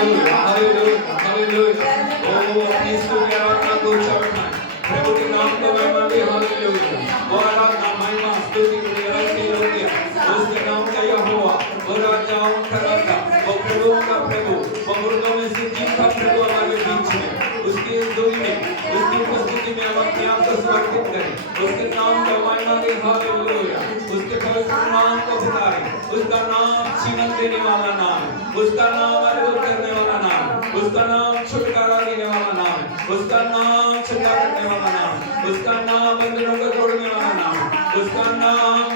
Hallelujah hallelujah hallelujah. ओ अपनी स्तुति आराधना को चढ़ाएं, प्रभु के नाम को महिमा दे। हालेलुया। वो आराधना महिमा स्तुति के लिए रखी होती है उसके नाम का यहोवा, वो राजाओं का राजा, वो प्रभुओं का प्रभु, वो मुर्दों में से जीता प्रभु हमारे बीच में। उसकी स्तुति में, उसकी उपस्थिति में हम अपने आप को समर्पित करें, उसके नाम का महिमा दे। हालेलुया। उसके पवित्र नाम को पुकारें। उसका नाम जीवन देने वाला नाम है, उसका नाम अद्भुत करने वाला नाम है, उसका नाम छुटकारा देने वाला नाम है, उसका नाम छुटकारा करने वाला नाम है, उसका नाम बंधनों को तोड़ने वाला नाम है, उसका नाम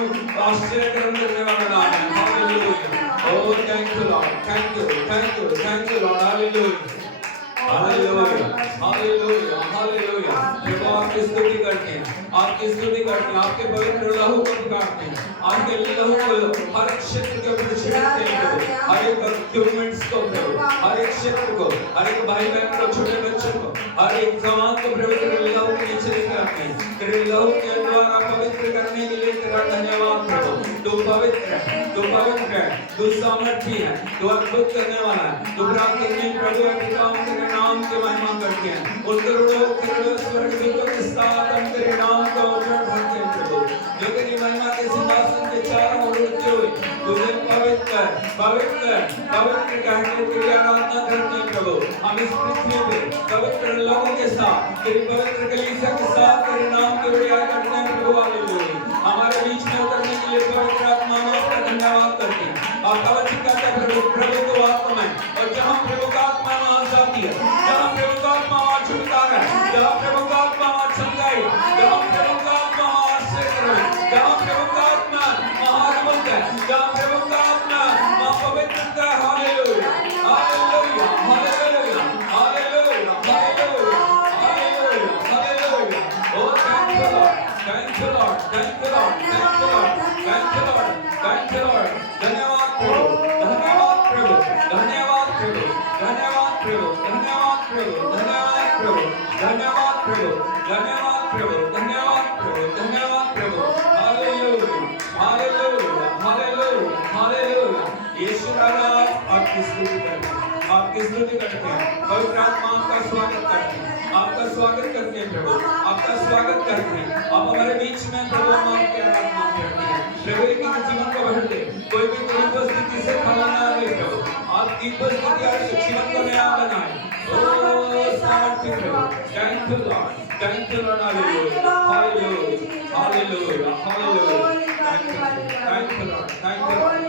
आश्चर्य करने वाला नाम है। Hallelujah. Oh, thank you Lord, thank you, thank you, thank you Lord. Hallelujah. हालेलुया हालेलुया हालेलुया। प्रभु आपकी स्तुति करते हैं, आपकी स्तुति करते हैं, आपके पवित्र लहू को पुकारते हैं, आपके लहू को हर एक क्षेत्र के ऊपर छिड़कते हैं प्रभु, हर एक डॉक्यूमेंट्स को प्रभु, हर एक क्षेत्र को, हर एक भाई बहन को, छोटे बच्चों को, हर एक जवान को प्रभु तेरे लहू के नीचे लेकर आते हैं। तेरे लहू के द्वारा पवित्र करने के लिए तेरा धन्यवाद प्रभु। तू पवित्र है, तू पवित्र है, तू सामर्थी है, तू अद्भुत करने वाला है। तू प्रार्थना में प्रभु अपने काम तेरे नाम की महिमा करते हैं। उन करोड़ों स्वर्गदूतों के साथ हम तेरे नाम का उजाड़ भरते हैं प्रभु, जो तेरी महिमा के सिंहासन के चारों ओर उड़ते हुए तुझे पवित्र पवित्र पवित्र कहकर तेरी आराधना करते हैं प्रभु। हम इस पृथ्वी पे पवित्र लोगों के साथ, तेरी पवित्र कलीसिया के साथ तेरे नाम की बड़ाई करते हैं प्रभु। हालेलुया। हमारे बीच में उतरने के लिए पवित्र आत्मा में आपका धन्यवाद करते हैं। आपका वचन कहता है प्रभु, प्रभु तो आत्मा है, और जहाँ प्रभु का आत्मा वहाँ शांति है, जहाँ प्रभु का आत्मा वहाँ छुटकारा है, जहाँ प्रभु का आत्मा वहाँ चंगाई, जहाँ प्रभु का आत्मा वहाँ आश्चर्य है, जहाँ प्रभु का आत्मा वहाँ अद्भुत है, जहाँ प्रभु का आत्मा वहाँ पवित्रता है। Hallelujah hallelujah hallelujah hallelujah hallelujah hallelujah hallelujah. Oh thank you Lord, thank you Lord, thank you Lord, thank you Lord, thank you Lord, thank you lord. धन्यवाद प्रभु, धन्यवाद प्रभु, धन्यवाद प्रभु, धन्यवाद प्रभु, धन्यवाद प्रभु, धन्यवाद प्रभु, धन्यवाद प्रभु, धन्यवाद प्रभु, धन्यवाद प्रभु, धन्यवाद प्रभु। हालेलुया हालेलुया हालेलुया हालेलुया। यीशु राजा आपकी स्तुति करते हैं, आपकी स्तुति करते हैं। पवित्र आत्मा आपका स्वागत करते हैं, आपका स्वागत करते हैं प्रभु, आपका स्वागत करते हैं। आप हमारे बीच में प्रभु, हम आपकी आराधना करते हैं प्रभु। एक जीवन को भर दे, कोई भी तेरी उपस्थिति से खाली ना रहे प्रभु। आपकी उपस्थिति आज जीवन को नया बनाए। ओ सामर्थ्य प्रभु, thank you Lord, thank you Lord. हालेलुया हालेलुया हालेलुया हालेलुया। Thank you Lord, thank you Lord,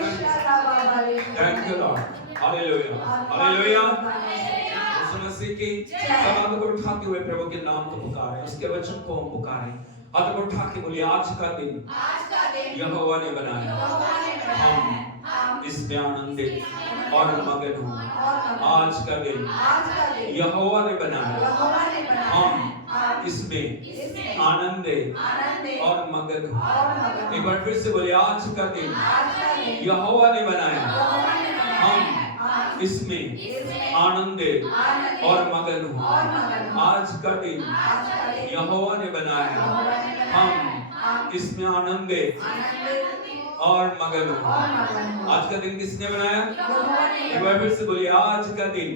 thank you Lord. हालेलुया हालेलुया। यीशु मसीह की सलाम को उठाते हुए प्रभु के नाम को पुकारें, उसके वचन को हम पुकारें। हाथ को उठा के बोलिए, आज का दिन यहोवा ने बनाया, हम इसमें आनंदित और मगन हो। आज का दिन यहोवा ने बनाया, हम इसमें आनंदित और मगन हो। एक बार फिर से बोलिए, आज का दिन यहोवा ने बनाया, हम इसमें आनंदित और मगन हो। आज का दिन यहोवा ने बनाया, हम इसमें आनंदित और मगन हो। आज का दिन किसने बनाया? एक बार फिर से बोलिए, आज का दिन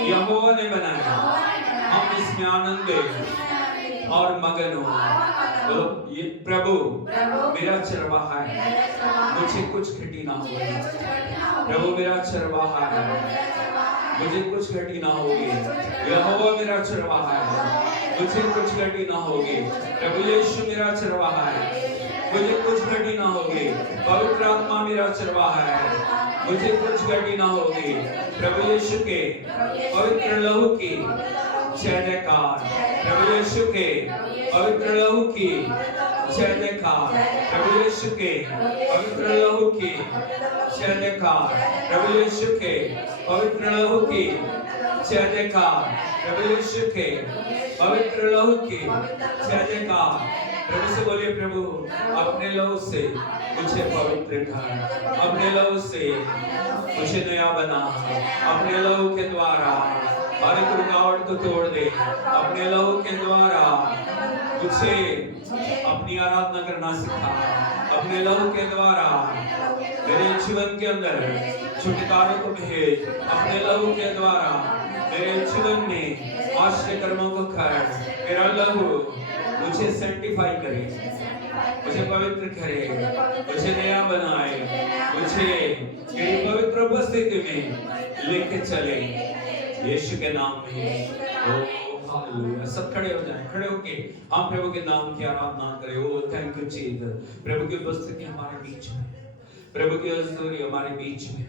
यहोवा ने बनाया, हम इसमें आनंदित और मगन हो। बोलो, ये प्रभु मेरा चरवाहा है, मुझे कुछ घटी ना होगी। प्रभु मेरा चरवाहा है, मुझे कुछ घटी ना होगी। यहोवा मेरा चरवाहा है, मुझे कुछ घटी ना होगी। प्रभु यीशु मेरा चरवाहा है, मुझे कुछ घटी ना होगी। पवित्र आत्मा मेरा चरवाहा है, मुझे कुछ घटी ना होगी। प्रभु यीशु के पवित्र लहू की जय जयकार, प्रभु यीशु के पवित्र लहू की जय जयकार, प्रभु यीशु के पवित्र लहू की जय जयकार, प्रभु यीशु के पवित्र लहू की जय जयकार, प्रभु यीशु के पवित्र लहू की जय जयकार। प्रभु से बोलिए, प्रभु अपने लहू से मुझे पवित्र कर, अपने लहू से मुझे नया बना, अपने लहू के द्वारा हर एक रुकावट को तोड़ दे। अपने लहू के द्वारा मुझे अपनी आराधना करना सिखा, अपने लहू के द्वारा मेरे जीवन के अंदर छुटकारे को भेज अपने लहू के द्वारा मेरे जीवन में आश्चर्य कर्मों को कर। मेरा लहू मुझे सेंटिफाई करे, मुझे पवित्र करे, मुझे नया बनाए, मुझे तेरी पवित्र उपस्थिति में लेके चले यीशु के नाम में। ओ हालेलुया। सब खड़े हो जाएं, खड़े होके हम प्रभु के नाम की आराधना करें। ओ थैंक यू जीसस। प्रभु की उपस्थिति हमारे बीच में, प्रभु की हजूरी हमारे बीच में,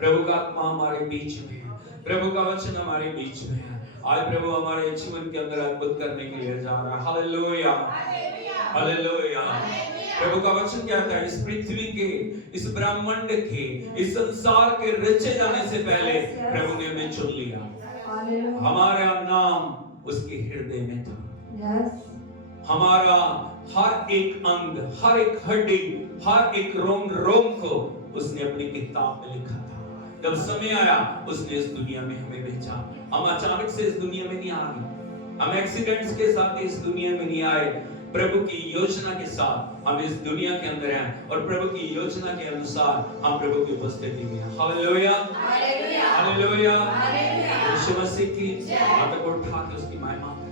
प्रभु का आत्मा हमारे बीच में, प्रभु का वचन हमारे बीच में। आज प्रभु हमारे जीवन के अंदर अद्भुत करने के लिए जा रहा है। हालेलुया, हालेलुया। प्रभु का वचन कहता है, इस पृथ्वी के, इस ब्रह्मांड के, इस संसार के रचे जाने से पहले प्रभु ने हमें चुन लिया। हमारा नाम उसके हृदय में था। हमारा हर एक अंग, हर एक हड्डी, हर एक रोम रोम को उसने अपनी किताब में लिखा था। जब समय आया उसने इस दुनिया में हमें भेजा। हम अचानक से इस दुनिया में नहीं आ गए, हम एक्सीडेंट्स के साथ इस दुनिया में नहीं आए। प्रभु की योजना के साथ हम इस दुनिया के अंदर हैं और प्रभु की योजना के अनुसार हम प्रभु की उपस्थिति में हैं। Hallelujah, hallelujah. यीशु मसीह की हाथ को उठा के उसकी महिमा करें।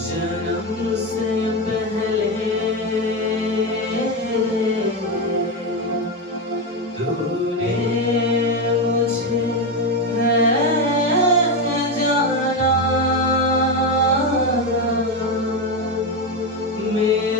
जन्म से पहले तूने मुझे जाना, मेरे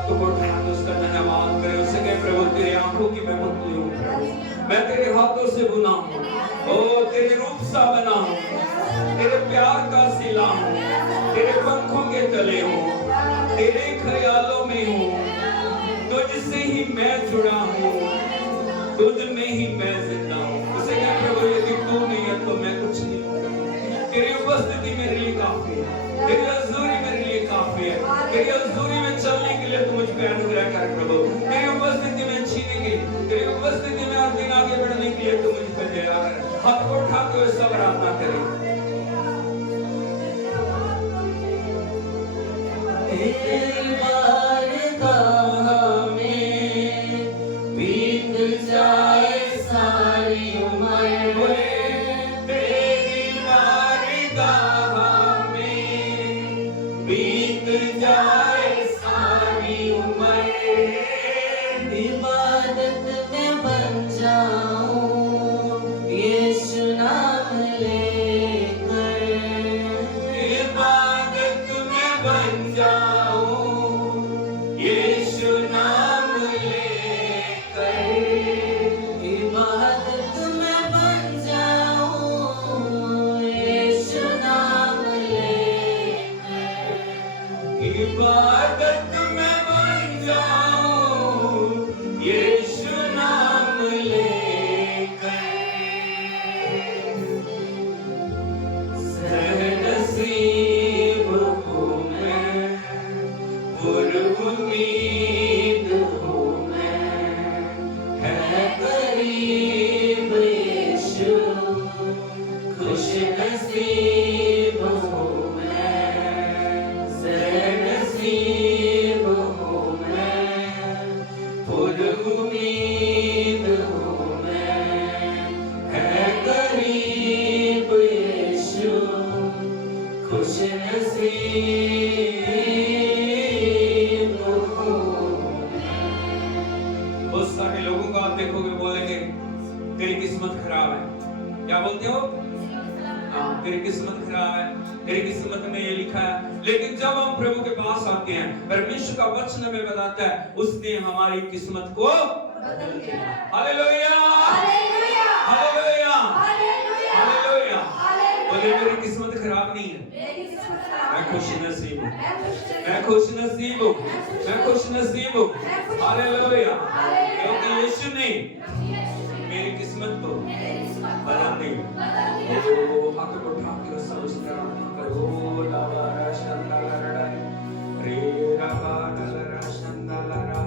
हाथों को उठा के उसका धन्यवाद करे, उससे कहे प्रभु तेरी आंखों की मैं पुतली हूँ, मैं तेरे हाथों से बुना हूँ, ओ तेरे रूप सा बना हूँ, तेरे प्यार का सिला हूँ, तेरे पंखों के तले हूँ, तेरे ख्यालों में हूँ, तुझसे ही मैं जुड़ा हूँ, तुझ में ही मैं जिंदा हूँ। उसे कहे प्रभु यदि तू नहीं है तो मैं कुछ नहीं हूँ, तेरी उपस्थिति मेरे लिए काफी है, तेरी हजूरी मेरे लिए काफी है, तेरी हजूरी में चलने के लिए तू मुझ पे अनुग्रह कर प्रभु, तेरी उपस्थिति में जीने के लिए, तेरी उपस्थिति में हर दिन आगे बढ़ने के लिए तू मुझ पे दया कर। हाथ को उठा के सब प्रार्थना करें। तेरी बारगाह में बीत जाए सारी उम्र, तेरी बारगाह में बीत जाए सारी उम्र, इबादत में बन जाऊं यीशु नाम लेकर, इबादत में बन जाऊं यीशु नाम लेकर, इबादत में बन जाऊं यीशु नाम लेकर, इबादत में बन जाऊं यीशु नाम लेकर, सहनसीब हूँ मैं, पुरुमीद हूँ मैं, है करीब यीशु, खुश नसीब हूँ मैं, सहनसीब हूँ मैं, पुरुमीद हूँ मैं, है करीब यीशु, खुश नसीब हूँ मैं। बहुत सारे लोगों को आप देखोगे बोलेंगे तेरी किस्मत खराब है। क्या बोलते हो? हाँ, तेरी किस्मत खराब है, तेरी किस्मत में ये लिखा है। लेकिन जब हम प्रभु के पास आते हैं, परमेश्वर का वचन हमें बताता है उसने हमारी किस्मत को बदल दिया। Hallelujah, hallelujah, hallelujah. बोले मेरी किस्मत खराब नहीं है, मैं खुश नसीब हूँ, मैं खुश नसीब हूँ, मैं खुश नसीब हूँ। हालेलुया, क्योंकि यीशु ने मेरी किस्मत को बदल दी। ओ हाथ को उठा के सब उस तरह करो लावा राशंदा लड़ा रे रावा लड़ा राशंदा लड़ा।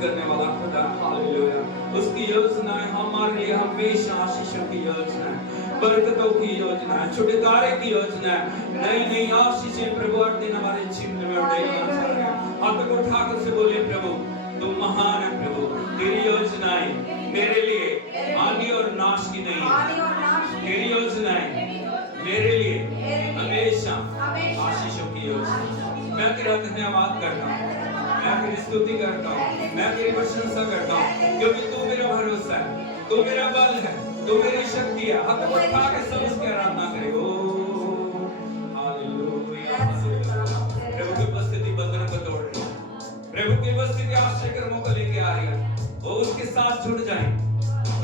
करने वाला खुदा, हालेलुया। उसकी योजनाएं हमारे लिए हमेशा आशीषों की योजना है, बरकतों की योजना है, छुटकारे की योजना है, नई नई आशीषें प्रभु हर दिन हमारे जीवन में उड़ेलना चाह रहे हैं। हाथ को उठाकर से बोले, प्रभु तुम महान है, प्रभु तेरी योजनाएं मेरे लिए हानि और नाश की नहीं है, तेरी योजनाएं मेरे लिए हमेशा आशीषों की योजना। मैं तेरा धन्यवाद करता हूँ, मैं तेरी स्तुति करता हूँ, मैं तेरी प्रशंसा करता हूँ, क्योंकि तू मेरा भरोसा है, तू मेरा बल है, तू मेरी शक्ति है। हाथ उठा के सब उसकी आराधना करे। ओ हालेलुया, प्रभु की उपस्थिति बंधनों को तोड़ रही है, प्रभु की उपस्थिति आश्चर्य कर्मों को लेके आ रही है। वो उसके साथ जुड़ जाए,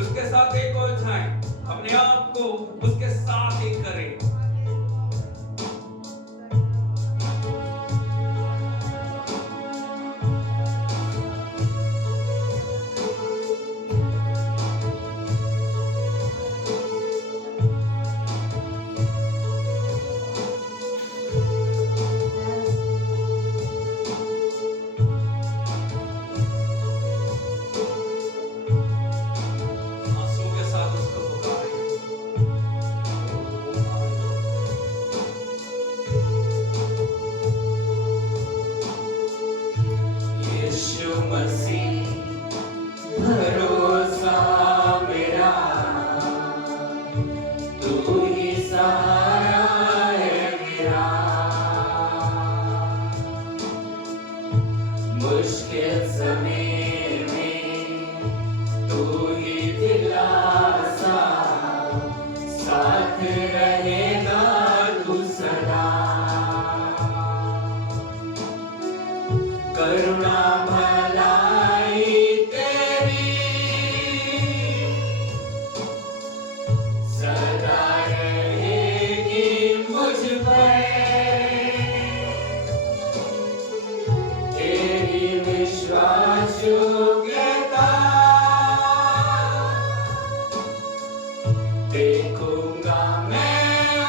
उसके साथ एक हो जाए, अपने आप को उसके साथ एक करें। मुश्किल समय में तू ही दिलासा, साथ रहेगा तू सदा। करुणा भलाई तेरी सदा रहेगी मुझ पर, विश्वास योग्यता देखूंगा मैं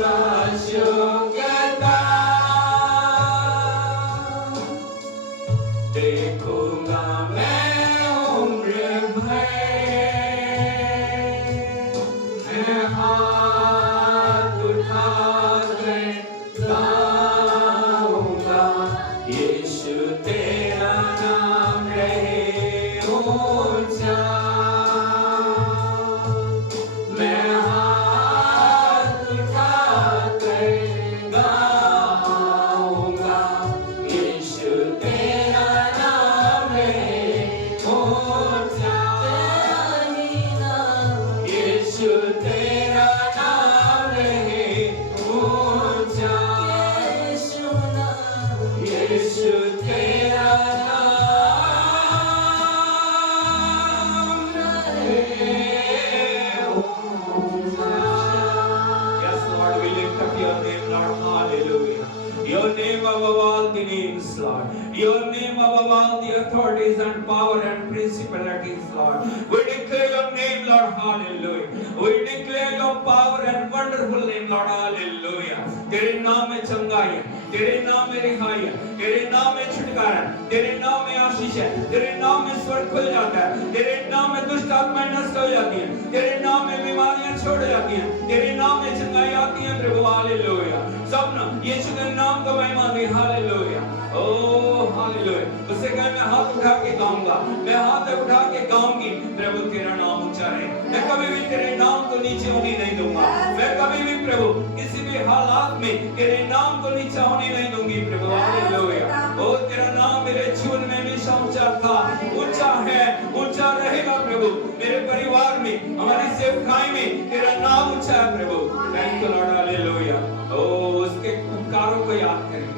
विश्वास योग्यता देखूंगा मैं उम्र भर मैं हाथ उठाकर गाऊंगा यीशु तेरा नाम रहे ऊंचा मैं हाथ उठाकर गाऊंगा यीशु तेरा नाम रहे ऊंचा यीशु तेरा नाम रहे ऊंचा यीशु तेरा नाम रहे ऊंचा Yes, Lord, we lift up your name, Lord. Hallelujah. Your name above all the names, Lord. Your name above all the authorities and power and principalities, Lord. We declare your name, Lord. Hallelujah. We declare your power and wonderful name, Lord. Hallelujah. तेरे नाम में चंगाई है, तेरे नाम में रिहाई है, तेरे नाम में छुटकारा है, तेरे नाम में आशीष है, तेरे नाम में स्वर्ग खुल जाता है, तेरे नाम में दुष्ट आत्माएं नष्ट हो जाती हैं, तेरे नाम में बीमारियां छोड़ जाती हैं, तेरे नाम में चंगाई आती है प्रभु। हालेलुया। सब ना यीशु के नाम को महिमा दे। हालेलुया। ओ हालेलुया। उससे कहे मैं हाथ उठा के गाऊंगा, मैं हाथ उठा के गाऊंगी प्रभु तेरा नाम ऊंचा रहे। मैं कभी भी तेरे नाम को नीचे होने नहीं दूंगा। मैं कभी भी प्रभु किसी भी हालात में तेरे नाम को नीचा होने नहीं दूंगी प्रभु। हालेलुया। ओ तेरा नाम मेरे जीवन में हमेशा ऊंचा था, ऊंचा है, ऊंचा रहेगा प्रभु। मेरे परिवार में, हमारी सेवकाई में तेरा नाम ऊंचा है प्रभु। Thank you Lord. हालेलुया। ओ उसके उपकारों को याद करें,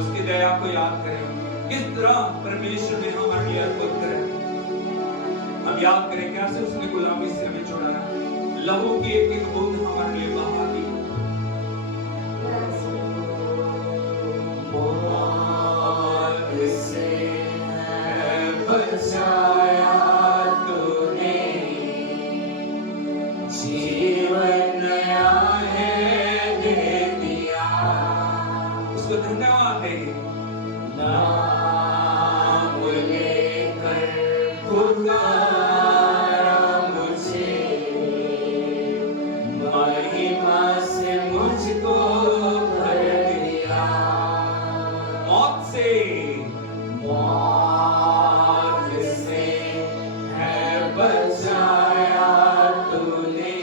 उसकी दया को याद करें, किस तरह परमेश्वर ने हमारे लिए अद्भुत करे। हम याद करें कैसे उसने गुलामी से हमें छुड़ाया, लहू की एक एक बूंद हमारे लिए बहा दी। मौत से है बचाया तूने जीवन नया है दे दिया उसको धन्यवाद देंगे। नाम लेकर पुकारा मुझे महिमा से मुझको भर दिया मौत से है बचाया तूने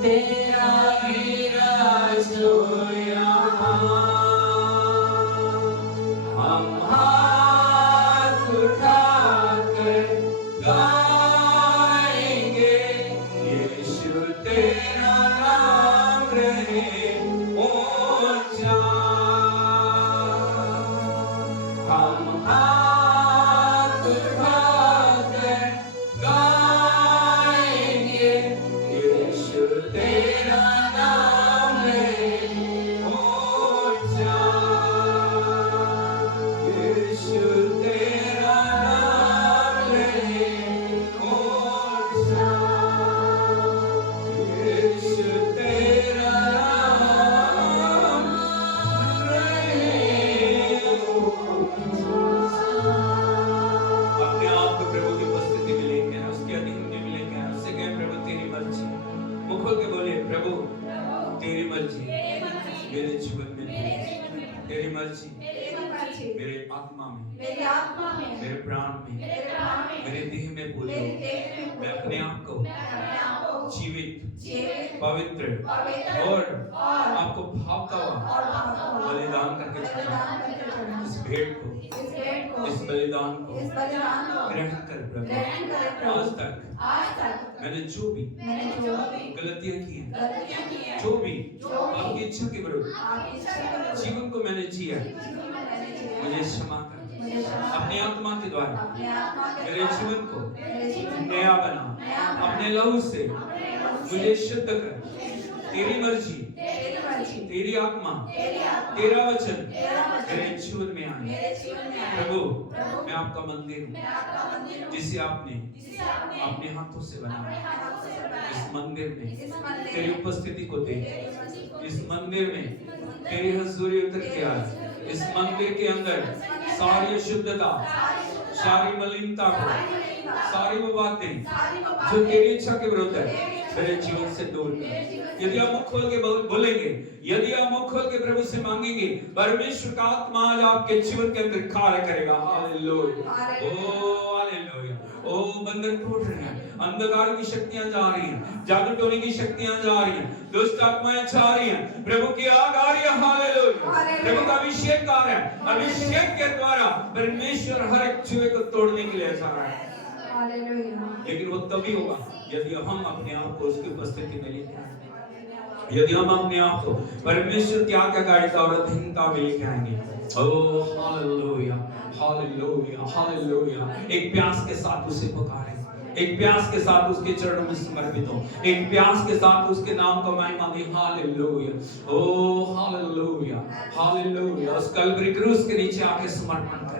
तेरा ही राज हो यहाँ, हम हाथ उठाकर गाएंगे, यीशु तेरा नाम रहे ऊंचा। हम हाथ उठाकर गाएंगे, यीशु तेरा नाम रहे ऊंचा। यीशु तेरा नाम रहे ऊंचा। यीशु तेरा नाम रहे ऊंचा। अपने आप को प्रभु की उपस्थिति में लेके आए, उसके अधीन में लेके आए, उससे कहें प्रभु तेरी मर्जी। मुंह खोल के बोलिए प्रभु तेरी मर्जी मेरे जीवन में, तेरी मर्जी मेरे आत्मा में, मेरे प्राण में, मेरे देह में बोलो। मैं अपने आप को जीवित, पवित्र और आपको भावता हुआ बलिदान करके चढ़ा। इस भेंट को, इस बलिदान को ग्रहण कर प्रभु। आज तक मैंने जो भी गलतियां की हैं, जो भी आपकी इच्छा के विरुद्ध जीवन को मैंने जिया, मुझे क्षमा कर। अपनी आत्मा के द्वारा मेरे जीवन को नया बना, अपने लहू से मुझे शुद्ध कर। तेरी मर्जी, तेरी आत्मा, तेरा वचन मेरे जीवन में आए। प्रभु मैं आपका मंदिर हूँ, जिसे आपने अपने हाथों से बनाया। इस मंदिर में तेरी उपस्थिति को दे, इस मंदिर में तेरी हजूरी उतर के आए। इस मंदिर के अंदर सारी अशुद्धता, सारी मलिनता को, सारी वो बातें जो तेरी इच्छा के विरुद्ध है मेरे जीवन से दूर कर। यदि आप मुख खोल के बोलेंगे, यदि आप मुख खोल के प्रभु से मांगेंगे, परमेश्वर का आत्मा आज आपके जीवन के अंदर कार्य करेगा। हालेलुया, ओ हालेलुया। ओ बंधन टूट रहे हैं, अंधकार की शक्तियां जा रही हैं, जादू टोने की शक्तियां जा रही हैं, दुष्ट आत्माएं जा रही हैं। प्रभु की आग आ रही है। हालेलुया। प्रभु का अभिषेक आ रहा है। अभिषेक के द्वारा परमेश्वर हर एक जुए को तोड़ने के लिए जा रहा है। लेकिन वो तभी होगा यदि हम अपने आप को उसकी उपस्थिति में लेके आएंगे, यदि हम अपने आप को परमेश्वर की आज्ञाकारिता और अधीनता में लेके आएंगे। Oh hallelujah, hallelujah, hallelujah. एक प्यास के साथ उसे पुकारें, एक प्यास के साथ उसके चरणों में समर्पित हो, एक प्यास के साथ उसके नाम का महिमा दें। Hallelujah, oh hallelujah, hallelujah. उस कल्वरी क्रूस के नीचे आके समर्पण करें।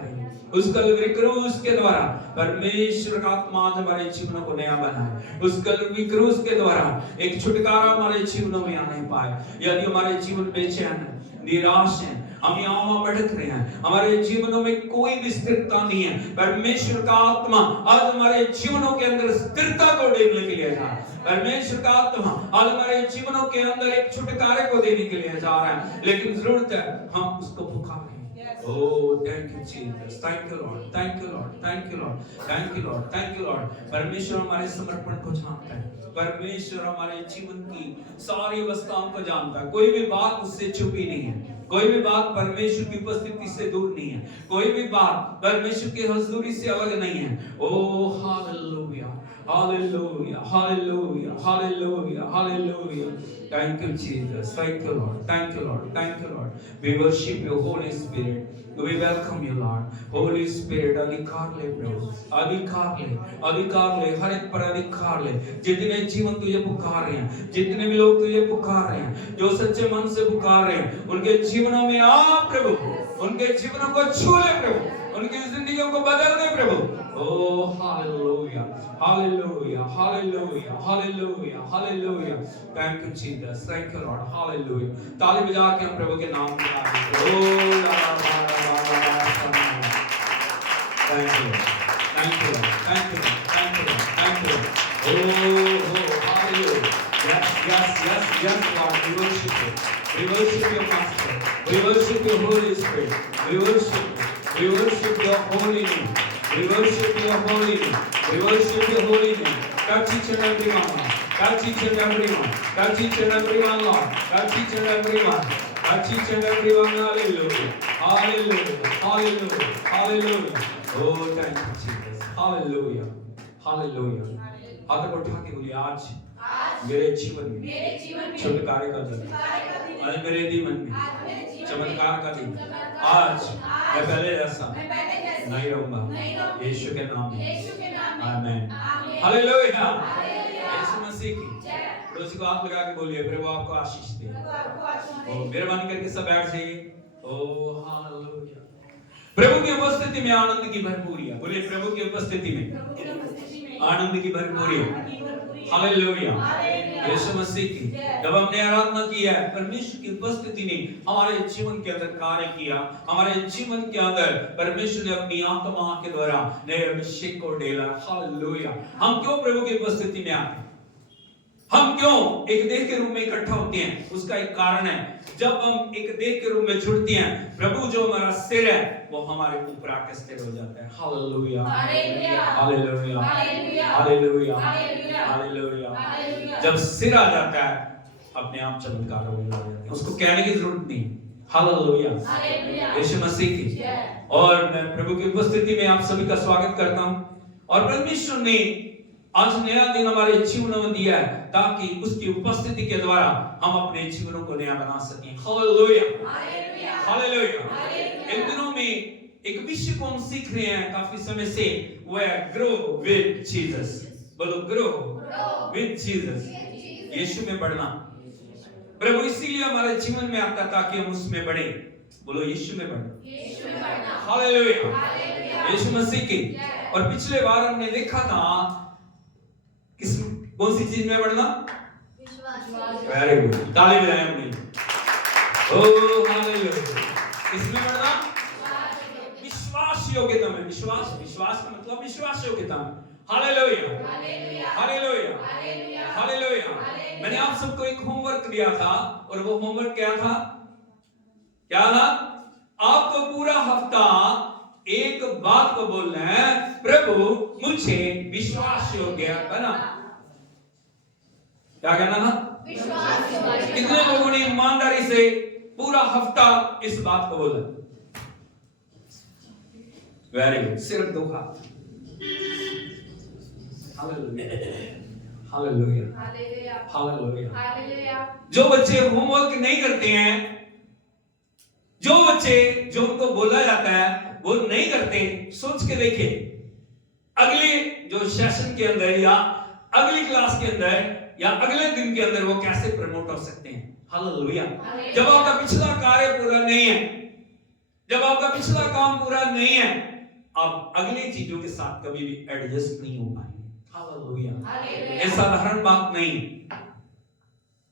उस कल्वरी क्रूस के द्वारा परमेश्वर का आत्मा हमारे जीवनों को नया बनाए। उस कल्वरी क्रूस के द्वारा एक छुटकारा हमारे जीवनों में आने पाए। यदि हमारे जीवन बेचैन है, निराश है, हम यहाँ भटक रहे हैं, हमारे जीवनों में कोई भी स्थिरता नहीं है, परमेश्वर का आत्मा आज हमारे जीवनों के अंदर स्थिरता को देने के लिए जा रहा है। परमेश्वर का आत्मा आज हमारे जीवनों के अंदर एक छुटकारे को देने के लिए जा रहा है। लेकिन जरूरत है हम उसको पुकारें। Oh, thank you Jesus, thank you Lord, thank you Lord, thank you Lord, thank you Lord, thank you Lord। परमेश्वर हमारे समर्पण को जानता है, परमेश्वर हमारे जीवन की सारी अवस्थाओं को जानता है। कोई भी बात उससे छुपी नहीं है, कोई भी बात परमेश्वर की उपस्थिति से दूर नहीं है, कोई भी बात परमेश्वर की हजूरी से अलग नहीं है। Oh, hallelujah, hallelujah, hallelujah, hallelujah, hallelujah। Thank you Jesus, thank you Lord, thank you Lord, thank you Lord। We worship you Holy Spirit, we welcome you Lord। Holy Spirit अधिकार ले प्रभु, अधिकार ले, अधिकार ले, हर एक पर अधिकार ले। जितने जीवन तुझे पुकार रहे हैं, जितने भी लोग तुझे पुकार रहे हैं, जो सच्चे मन से पुकार रहे हैं, उनके जीवनों में आ प्रभु, उनके जीवनों को छू ले प्रभु, उनकी जिंदगियों को बदल दे प्रभु। Oh hallelujah, hallelujah, hallelujah, hallelujah, hallelujah। Thank you Jesus, thank you Lord, hallelujah। ताली बजा के हम प्रभु के नाम को गाएं। Thank you, thank you, thank you, thank you, thank you। Oh, hallelujah। Yes, yes, yes, yes Lord, we worship you, we worship your Master, we worship your Holy Spirit, we worship you, we worship your holy name, we worship your holy name, we worship your holy name। God, teach everyone, Lord. God, teach everyone. God, teach everyone, Lord. God, teach everyone. God, teach everyone. Hallelujah. Hallelujah. Hallelujah. Hallelujah. Oh, thank you, Jesus. Hallelujah. Hallelujah. हाथ को उठा के बोलिए, आज मेरे जीवन में चमत्कार का दिन, आज मेरे जीवन में चमत्कार का दिन, आज मैं पहले जैसा नहीं रहूंगा, यीशु के नाम में, आमीन। हालेलुया। यीशु मसीह की पड़ोसी को हाथ लगा के बोलिए, प्रभु आपको आशीष दे। और मेहरबानी करके सब बैठ जाइए। ओ हालेलुया। प्रभु की उपस्थिति में आनंद की भरपूरी है। बोलिए, प्रभु की उपस्थिति में आनंद की भरपूरी है। हालेलुया। यीशु मसीह की जब हमने आराधना की है, परमेश्वर की उपस्थिति ने हमारे जीवन के अंदर कार्य किया। हमारे जीवन के अंदर परमेश्वर ने अपनी आत्मा के द्वारा नए अभिषेक को डाला। हालेलुया। हम क्यों प्रभु की उपस्थिति में आते हैं? हम क्यों एक देह के रूप में इकट्ठा होते हैं? उसका एक कारण है। जब हम एक देह के रूप में जुड़ते हैं, प्रभु जो हमारा सिर है वो हमारे ऊपर आके स्थिर हो जाता है। हालेलुया। हालेलुया। हालेलुया। हालेलुया। जब सिर आ जाता है, अपने आप चमत्कार होने लग जाते हैं। उसको कहने की जरूरत नहीं। हालेलुया। यीशु मसीह की। और मैं प्रभु की उपस्थिति में आप सभी का स्वागत करता हूं। और परमेश्वर ने आज नया दिन हमारे जीवनों में दिया है, ताकि उसकी उपस्थिति के द्वारा हम अपने जीवनों को नया बना सकें। हालेलुया। हालेलुया। इन दिनों में एक विषय को हम सीख रहे हैं काफी समय से, वो है ग्रो विद जीसस। बोलो, ग्रो विद जीसस। यीशु में बढ़ना। प्रभु इसीलिए हमारे जीवन में आता ताकि हम उसमें बढ़े। बोलो, यीशु में बढ़ना। हालेलुया। यीशु मसीह की। और पिछले बार हमने देखा था किस कौन सी चीज में बढ़ना? वेरी गुड, ताली बजाएं हमने। ओ हालेलुया। किसमें बढ़ना? विश्वास योग्यता में। विश्वास का मतलब विश्वास योग्यता में। हालेलुया। हालेलुया। हालेलुया। मैंने आप सबको एक होमवर्क दिया था, और वो होमवर्क क्या था? आपको पूरा हफ्ता एक बात को बोलना है, प्रभु मुझे विश्वास योग्य बना। क्या कहना था? विश्वास योग्य। कितने लोगों ने ईमानदारी से पूरा हफ्ता इस बात को बोला? Very good. सिर्फ 2 हाथ। हालेलुया। हालेलुया। जो बच्चे होमवर्क नहीं करते हैं, जो बच्चे जो उनको बोला जाता है वो नहीं करते, सोच के देखिए अगले जो सेशन के अंदर या अगली क्लास के अंदर या अगले दिन के अंदर वो कैसे प्रमोट हो सकते हैं। हालेलुया। जब आपका पिछला कार्य पूरा नहीं है, जब आपका पिछला काम पूरा नहीं है, आप अगली चीजों के साथ कभी भी एडजस्ट नहीं हो पाएंगे। हालेलुया। ये साधारण बात नहीं।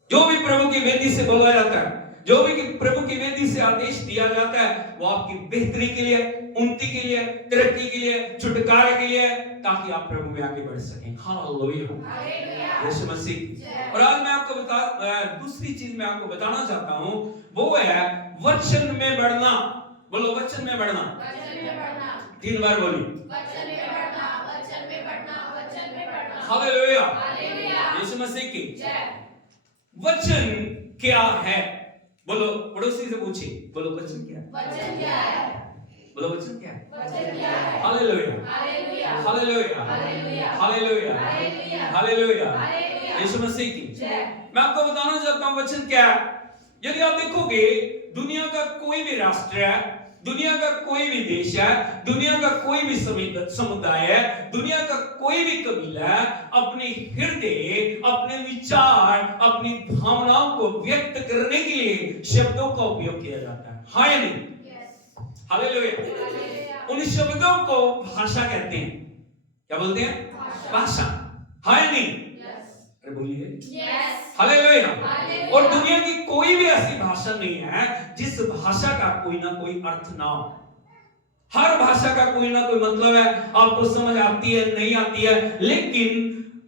जो भी प्रभु की वेदी से बोला जाता है, जो भी प्रभु की वेदी से आदेश दिया जाता है, वो आपकी बेहतरी के लिए, उन्नति के लिए, तरक्की के लिए, छुटकारे के लिए, ताकि आप प्रभु में आगे बढ़ सकें। हालेलुया। यीशु मसीह। और आज मैं आपको दूसरी चीज मैं आपको बताना चाहता हूं, वो है वचन में बढ़ना। बोलो, वचन में बढ़ना। 3 बार बोली, वचन में बढ़ना, वचन में बढ़ना, वचन में बढ़ना। हालेलुया। यीशु मसीह की। वचन क्या है? बोलो, पड़ोसी से पूछिए, बोलो वचन क्या है? वचन क्या है? बोलो, वचन क्या है? वचन क्या है? Hallelujah. Hallelujah. Hallelujah. Hallelujah. Hallelujah. Hallelujah. यीशु मसीह की। मैं आपको बताना चाहता हूं वचन क्या है। यदि आप देखोगे, दुनिया का कोई भी राष्ट्र है, दुनिया का कोई भी देश है, दुनिया का कोई भी समुदाय है, दुनिया का कोई भी कबीला है, अपने हृदय, अपने विचार, अपनी भावनाओं को व्यक्त करने के लिए शब्दों का उपयोग किया जाता है। हाँ या नहीं? हालेलुया। उन शब्दों को भाषा कहते हैं। क्या बोलते हैं? भाषा। हाँ या नहीं? अरे बोलिए। हालेलुया। और दुनिया की कोई भी ऐसी भाषा नहीं है जिस भाषा का कोई ना कोई अर्थ ना हो। हर भाषा का कोई ना कोई मतलब है। आपको समझ आती है, नहीं आती है, लेकिन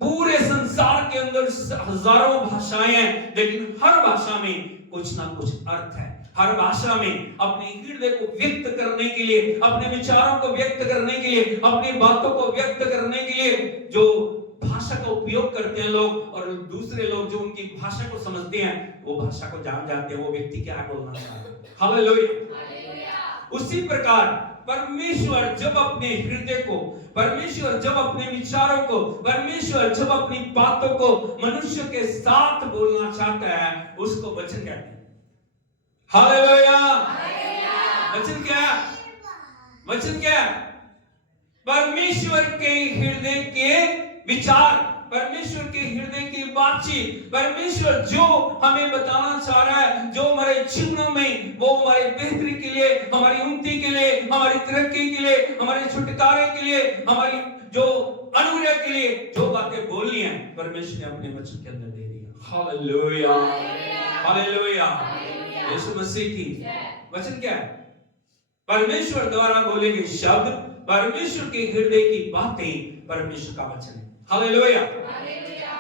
पूरे संसार के अंदर हजारों भाषाएं हैं, लेकिन हर भाषा में कुछ ना कुछ अर्थ है। हर भाषा में अपने हृदय को व्यक्त करने के लिए, अपने विचारों को व्यक्त करने के लिए, अपनी बातों को व्यक्त करने के लिए जो भाषा का उपयोग करते हैं लोग, और दूसरे लोग जो उनकी भाषा को समझते हैं वो भाषा को जान जाते हैं वो व्यक्ति क्या बोलना चाह रहा है। हालेलुया। उसी प्रकार परमेश्वर जब अपने हृदय को, परमेश्वर जब अपने विचारों को, परमेश्वर जब अपनी बातों को मनुष्य के साथ बोलना चाहता है उसको वचन कहते हैं। हालेलुया। वचन क्या है? वचन क्या है? परमेश्वर के हृदय के विचार, परमेश्वर के हृदय की बातचीत, परमेश्वर जो हमें बताना चाह रहा है, जो हमारे जीवन में वो हमारे बेहतरी के लिए, हमारी उन्नति के लिए, हमारी तरक्की के लिए, हमारे छुटकारे के लिए, हमारी जो अनुग्रह के लिए जो बातें बोलनी है परमेश्वर ने अपने वचन के अंदर दे दिया। हालेलुया। हालेलुया। यीशु मसीह की वचन क्या है? परमेश्वर द्वारा बोले गए शब्द, परमेश्वर के हृदय की बातें परमेश्वर का वचन है। हालेलुया।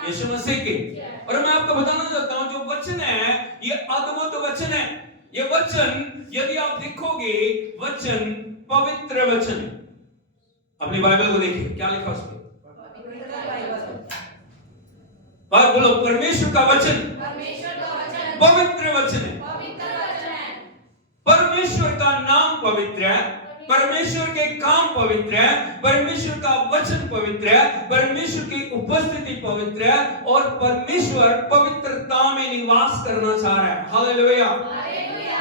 यीशु मसीह की। और मैं आपको बताना चाहता हूं जो वचन है ये अद्भुत वचन है। ये वचन यदि आप देखोगे वचन पवित्र वचन है। अपनी बाइबल को देखिए क्या लिखा उस पे? बोलो परमेश्वर का वचन पवित्र वचन है। परमेश्वर का नाम पवित्र है, परमेश्वर के काम पवित्र है, परमेश्वर का वचन पवित्र है, परमेश्वर की उपस्थिति पवित्र है और परमेश्वर पवित्रता में निवास करना चाह रहा है। हालेलुया।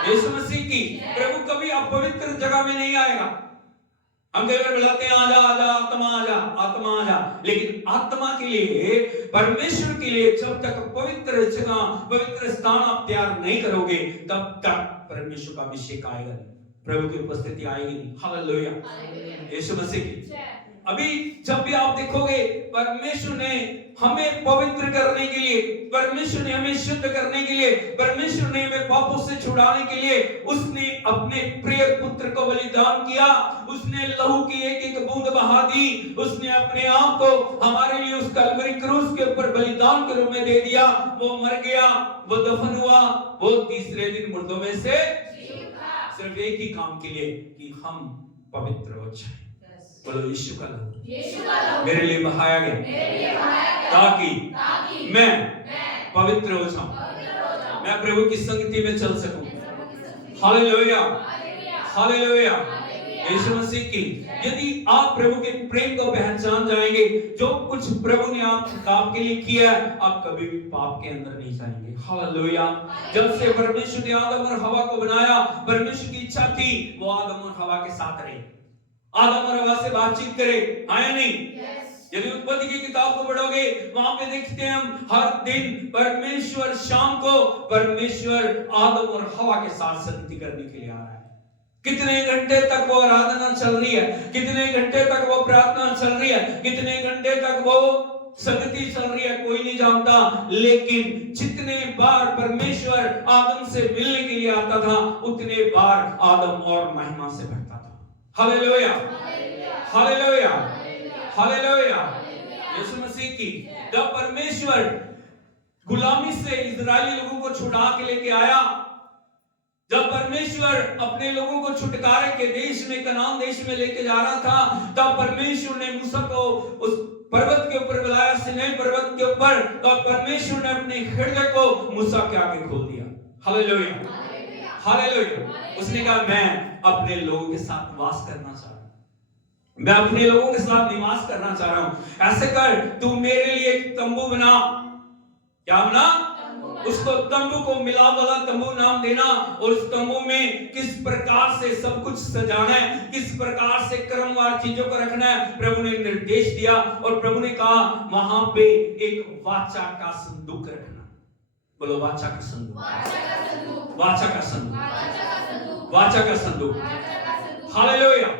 यीशु मसीह की प्रभु कभी अपवित्र जगह में नहीं आएगा। हम कई बार बुलाते हैं आजा आजा आत्मा आजा, आत्मा आजा, लेकिन आत्मा के लिए, परमेश्वर के लिए जब तक पवित्र जगह, पवित्र स्थान आप तैयार नहीं करोगे तब तक परमेश्वर का अभिषेक आएगा नहीं, प्रभु की उपस्थिति आएगी नहीं। हालेलुया। यीशु मसीह की। अभी जब भी आप देखोगे परमेश्वर ने हमें पवित्र करने के लिए, परमेश्वर ने हमें शुद्ध करने के लिए, परमेश्वर ने हमें पापों से छुड़ाने के लिए उसने अपने प्रिय पुत्र को बलिदान किया। उसने लहू की एक एक बूंद बहा दी। उसने अपने आप को हमारे लिए उस कलवरी क्रूस के ऊपर बलिदान के रूप में दे दिया। वो मर गया, वो दफन हुआ, वो तीसरे दिन मुर्दों में से सिर्फ एक ही काम के लिए कि हम पवित्र हो जाएं। बोलो यीशु का लहू मेरे लिए बहाया गया ताकि मैं पवित्र हो जाऊं, मैं प्रभु की संगति में चल सकूं। हालेलुया। हालेलुया। यीशु मसीह की। यदि आप प्रभु के प्रेम को पहचान जाएंगे, जो कुछ प्रभु ने आपके लिए किया है, आप कभी भी पाप के अंदर नहीं जाएंगे। हालेलुया। जब से परमेश्वर ने आदम और हवा को बनाया, परमेश्वर की इच्छा थी वो आदम और हवा के साथ रहे, आदम और हवा से बातचीत करे, आया नहीं? यदि उत्पत्ति की किताब को पढ़ोगे वहां पे देखते हैं हम हर दिन परमेश्वर शाम को परमेश्वर आदम और हवा के साथ संगति करने के लिए आ रहा है। कितने घंटे तक वो आराधना चल रही है, कितने घंटे तक वो प्रार्थना चल रही है, कितने घंटे तक वो संगति चल रही है कोई नहीं जानता, लेकिन जितने बार परमेश्वर आदम से मिलने के लिए आता था उतने बार आदम और महिमा से भरता था। हालेलुया। हालेलुया। हालेलुया। यीशु मसीह की। जब परमेश्वर गुलामी से इजरायली लोगों को छुड़ा के लेके आया, जब परमेश्वर अपने लोगों को छुटकारे के देश में, कनान देश में लेके जा रहा था, तब परमेश्वर ने मूसा को उस पर्वत के ऊपर बुलाया, सिनै पर्वत के ऊपर, तो परमेश्वर ने अपने हृदय को मूसा के आगे खोल दिया। हालेलुया। हालेलुया। उसने कहा मैं अपने लोगों के साथ वास करना चाह रहा हूं, मैं अपने लोगों के साथ निवास करना चाह रहा हूं। ऐसे कर, तू मेरे लिए एक तंबू बना। क्या बना? उसको तंबू को मिलाप वाला तंबू नाम देना, और उस तंबू में किस प्रकार से सब कुछ सजाना है, किस प्रकार से क्रमवार चीजों को रखना है, प्रभु ने निर्देश दिया। और प्रभु ने कहा वहां पे एक वाचा का संदूक रखना। बोलो वाचा का संदूक। वाचा का संदूक। वाचा का संदूक। हालेलुया।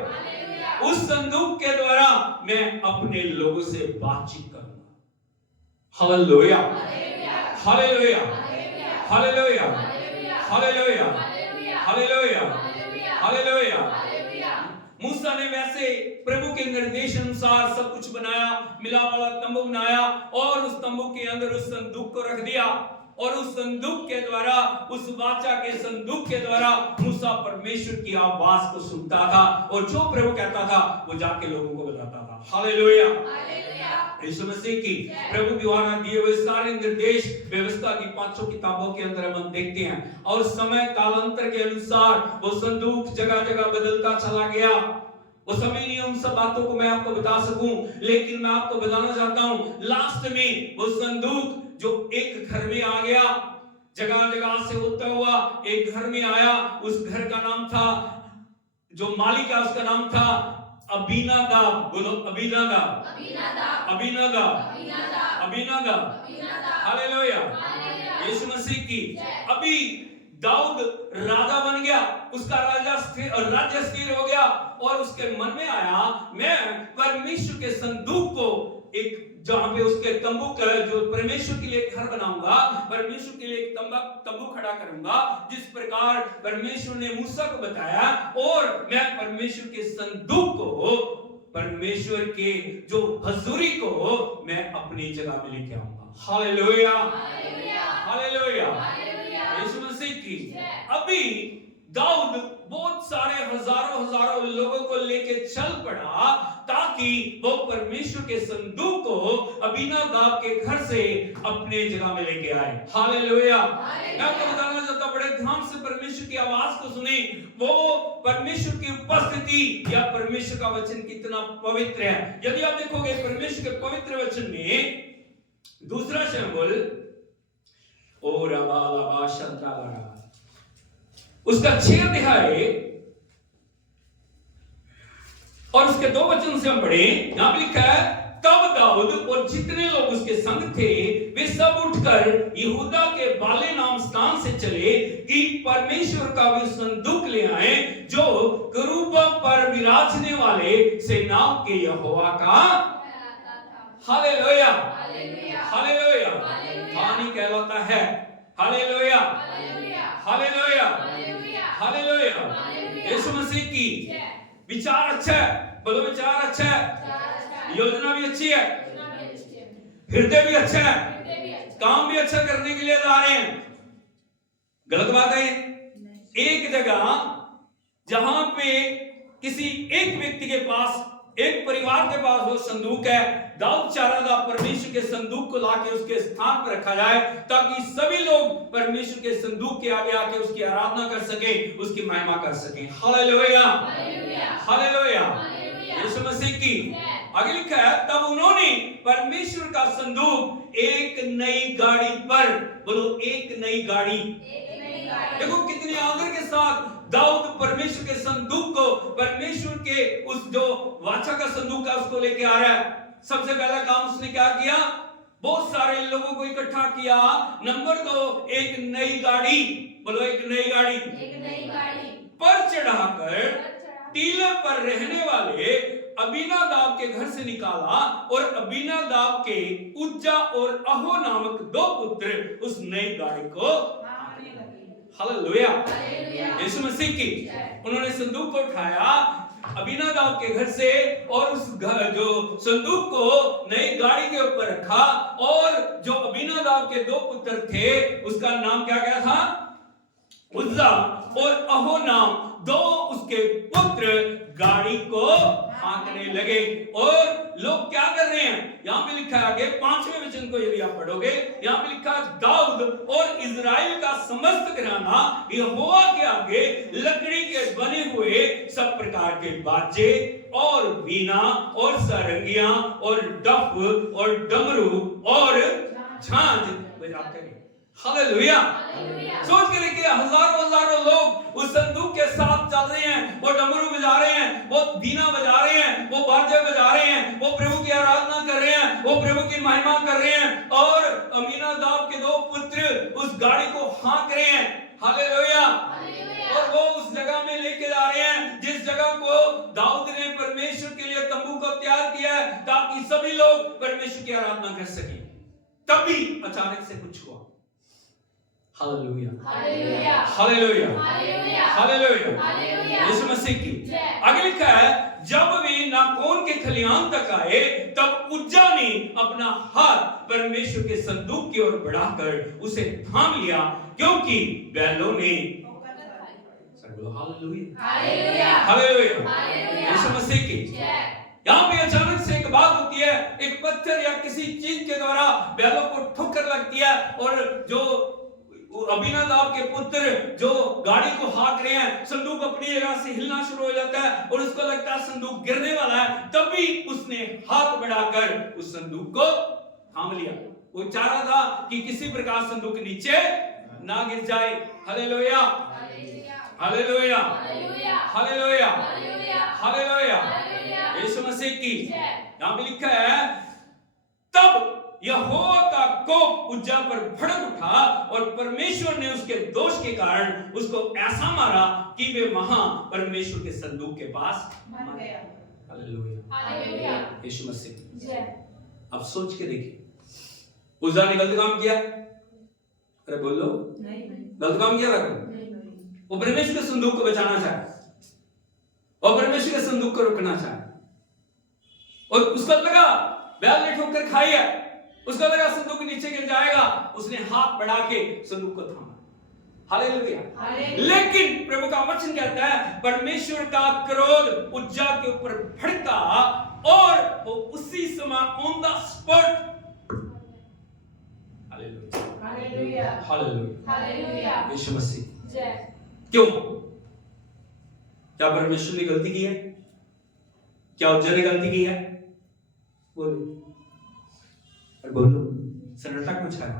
उस संदूक के द्वारा मैं अपने लोगों से बातचीत करूंगा। हालेलुया। हालेलुया। हालेलुया। हालेलुया। हालेलुया। हालेलुया। मूसा ने वैसे प्रभु के निर्देश अनुसार सब कुछ बनाया, मिला वाला तंबू बनाया और उस तंबू के अंदर उस संदूक को रख दिया। और उस संदूक के द्वारा, उस वाचा के संदूक के द्वारा मूसा परमेश्वर की आवाज को सुनता था और जो प्रभु कहता था वो जाके लोगों को बताता था। हालेलुया। यीशु मसीह की प्रभु द्वारा दिए हुए सारे निर्देश व्यवस्था की 500 किताबों के अंदर हम देखते हैं। और समय कालांतर के अनुसार वो संदूक जगह जगह बदलता चला गया। वो समय नहीं उन सब बातों को मैं आपको बता सकूं, लेकिन मैं आपको बताना चाहता हूं लास्ट में वो संदूक जो एक घर में आ गया, जगह जगह से होता हुआ एक घर में आया। उस घर का नाम था, जो मालिक है उसका नाम था अबीनादाब। बोलो अबीनादाब, अबीनादाब, अबीनादाब। हालेलुया, यीशु मसीह की। अभी दाऊद राजा बन गया, उसका राज्य स्थिर हो गया और उसके मन में आया मैं परमेश्वर के संदूक को एक जहां पे उसके तंबू जो परमेश्वर के लिए घर बनाऊंगा, परमेश्वर के लिए एक तंबू खड़ा करूंगा जिस प्रकार परमेश्वर ने मूसा को बताया, और मैं परमेश्वर के संदूक को, परमेश्वर के जो हजूरी को मैं अपनी जगह में लेके आऊंगा। हालेलुया, हालेलुया, यीशु मसीह की। अभी दाऊद बहुत सारे हजारों लोगों को लेके चल पड़ा ताकि वो परमेश्वर के संदूक को अबीनादाब के घर से अपने जगह में लेके आए। हालेलुया। मैं आपको बताना चाहता हूं, बड़े ध्यान से परमेश्वर की आवाज को सुने। वो परमेश्वर की उपस्थिति या परमेश्वर का वचन कितना पवित्र है। यदि आप देखोगे परमेश्वर के पवित्र वचन में दूसरा शमूएल उसका 6 अध्याय और उसके 2 वचन से हम पढ़े। यहां पे लिखा है, तब दाऊद और जितने लोग उसके संग थे वे सब उठकर यहूदा के बाले नाम स्थान से चले कि परमेश्वर का वे संदूक ले आए जो करूबों पर विराजने वाले सेनाओं के यहोवा का। हालेलुया, हालेलुया, पानी कहलाता है। हालेलुया, हालेलुया, हालेलुया, यीशु मसीह की। विचार अच्छा है, बोलो विचार अच्छा है, योजना भी अच्छी है, हृदय भी अच्छा है, काम भी अच्छा करने के लिए जा रहे हैं। गलत बात है? एक जगह जहां पे किसी एक व्यक्ति के पास, एक परिवार के पास वो संदूक है, दाऊद चाह रहा था परमेश्वर के संदूक को लाके उसके स्थान पर रखा जाए ताकि सभी लोग परमेश्वर के संदूक के आगे आके उसकी आराधना कर सके, उसकी महिमा कर सके। हालेलुया, हालेलुया, यीशु मसीह की। आगे लिखा है, तब उन्होंने परमेश्वर का संदूक एक नई गाड़ी पर, बोलो एक नई गाड़ी। देखो कितनी आदर के साथ दाऊद परमेश्वर के संदूक को, परमेश्वर के उस जो वाचा का संदूक है उसको लेके आ रहा है। सबसे पहला काम उसने क्या किया? बहुत सारे लोगों को इकट्ठा किया। नंबर 2, एक नई गाड़ी, बोलो एक नई गाड़ी, पर चढ़ाकर टीले पर रहने वाले अबीनादाब के घर से निकाला और अबीनादाब के उज्जा और अहो नामक 2 पुत्र उस नई गाड़ी को। हालेलुया, यीशु मसीह की। उन्होंने संदूक को उठाया अबीनादाब के घर से और उस जो संदूक को नई गाड़ी के ऊपर रखा, और जो अबीनादाब के 2 पुत्र थे उसका नाम क्या क्या था? उज्जा और अहो नाम 2 उसके पुत्र गाड़ी को हाँकने लगे। और लोग क्या कर रहे हैं? यहां पे लिखा है आगे 5वें वचन को यदि आप पढ़ोगे, यहां पे लिखा है, दाऊद और इजराइल का समस्त घराना यहोवा के आगे लकड़ी के बने हुए सब प्रकार के बाजे और वीणा और सारंगियां और डफ और डमरू और झांझ बजाते हैं। हालेलुया, सोच के देखिए, हजारों लोग उस संदूक के साथ चल रहे हैं। वो डमरू बजा रहे हैं, वो वीणा बजा रहे हैं, वो बाजे बजा रहे हैं, वो प्रभु की आराधना कर रहे हैं, वो प्रभु की महिमा कर रहे हैं। और अबीनादाब के 2 पुत्र उस गाड़ी को हाँक रहे हैं। हालेलुया, और वो उस जगह में लेके जा रहे हैं जिस जगह को दाऊद ने परमेश्वर के लिए तंबू को तैयार किया है ताकि सभी लोग परमेश्वर की आराधना कर सकें। तभी अचानक से कुछ हुआ। हालेलुया, हालेलुया, हालेलुया, हालेलुया, यीशु मसीह की। आगे लिखा है, जब वे नाकोन के खलिहान तक आए तब उज्जा ने अपना हाथ परमेश्वर के संदूक की ओर बढ़ाकर उसे थाम लिया, क्योंकि बैलों ने। हालेलुया, हालेलुया, यीशु मसीह की। यहाँ पे अचानक से एक बात होती है, एक पत्थर या किसी चीज के द्वारा बैलों को ठोकर लगती है और जो अबीनादाब के पुत्र जो गाड़ी को हाँक रहे हैं, संदूक अपनी जगह से हिलना शुरू हो जाता है और उसको लगता है संदूक गिरने वाला है। तभी उसने हाथ बढ़ाकर उस संदूक को थाम लिया। वो चाह रहा था कि किसी प्रकार संदूक नीचे ना गिर जाए। हालेलुया, हालेलुया, हालेलुया, हालेलुया। यीशु मसीह की यहाँ पे लिखा है, तब यहोवा का कोप उज्जा पर भड़क उठा और परमेश्वर ने उसके दोष के कारण उसको ऐसा मारा कि वे वहां परमेश्वर के संदूक के पास मर गया। हालेलुया, यीशु मसीह। अब सोच के देखिए, उज्जा ने गलत काम किया? अरे बोलो, गलत काम किया? वो परमेश्वर के संदूक को बचाना चाहे और परमेश्वर के संदूक को रोकना चाहे, और उसको लगा बैल ने ठोकर खाई है, उसको लगा संदूक नीचे गिर जाएगा, उसने हाथ बढ़ा के संदूक को थामा। हालेलुया। लेकिन प्रभु का वचन कहता है, परमेश्वर का क्रोध उज्जा के ऊपर भड़का और वो उसी समय ऑन द स्पॉट। हालेलुया, हालेलुया, हालेलुया, यीशु मसीह। क्यों? क्या परमेश्वर ने गलती की है? क्या उज्जा ने गलती की है? बोलो, बोलो, सन्नाटा क्यों छाया?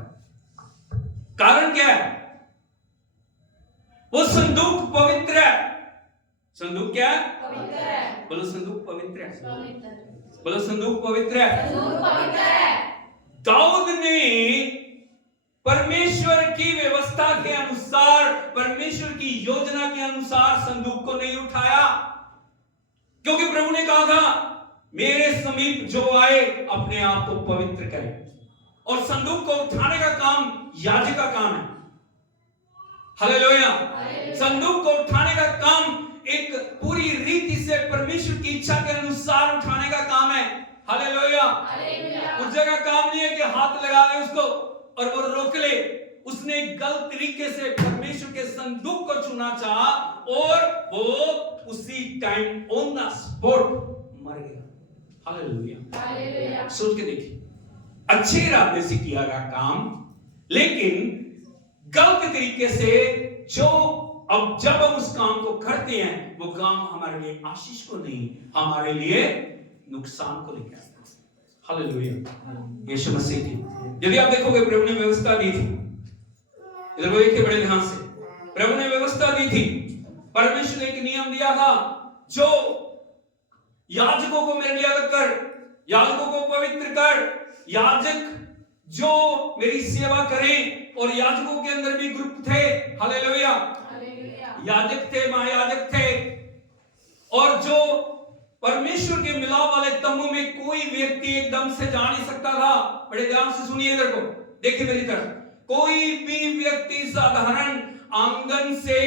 कारण क्या है? वो संदूक पवित्र है। संदूक क्या है? पवित्र है। बोलो, संदूक पवित्र है। बोलो, संदूक पवित्र है। दाऊद ने परमेश्वर की व्यवस्था के अनुसार, परमेश्वर की योजना के अनुसार संदूक को नहीं उठाया, क्योंकि प्रभु ने कहा था, मेरे समीप जो आए अपने आप को पवित्र करे। और संदूक को उठाने का काम याजक का काम है। हालेलुया। संदूक को उठाने का काम एक पूरी रीति से परमेश्वर की इच्छा के अनुसार उठाने का काम है। हालेलुया। उस जगह काम नहीं है कि हाथ लगा ले उसको और वो रोक ले। उसने गलत तरीके से परमेश्वर के संदूक को छूना चाहा और वो उसी टाइम ऑन द स्पॉट मर गया। हालेलुया। सोच के देखिए, अच्छे इरादे से किया गया काम, लेकिन गलत तरीके से जो अब जब हम उस काम को करते हैं, वो काम हमारे लिए आशीष को नहीं, हमारे लिए नुकसान को लेकर आता है। हालेलुया, यीशु मसीह की। यदि आप देखोगे, प्रभु ने व्यवस्था दी थी, इधर देखिए बड़े ध्यान से, प्रभु ने व्यवस्था दी थी। परमेश्वर ने एक नियम दिया था, जो याजकों को मेरे लिए अलग कर, याजकों को पवित्र कर, याजक जो मेरी सेवा करें, और याजकों के अंदर भी ग्रुप थे। हालेलुया। याजक थे, महायाजक थे, और जो परमेश्वर के मिलाप वाले तंबू में कोई व्यक्ति एकदम से जा नहीं सकता था। बड़े ध्यान से सुनिए, इधर को देखिए मेरी तरफ। कोई भी व्यक्ति साधारण आंगन से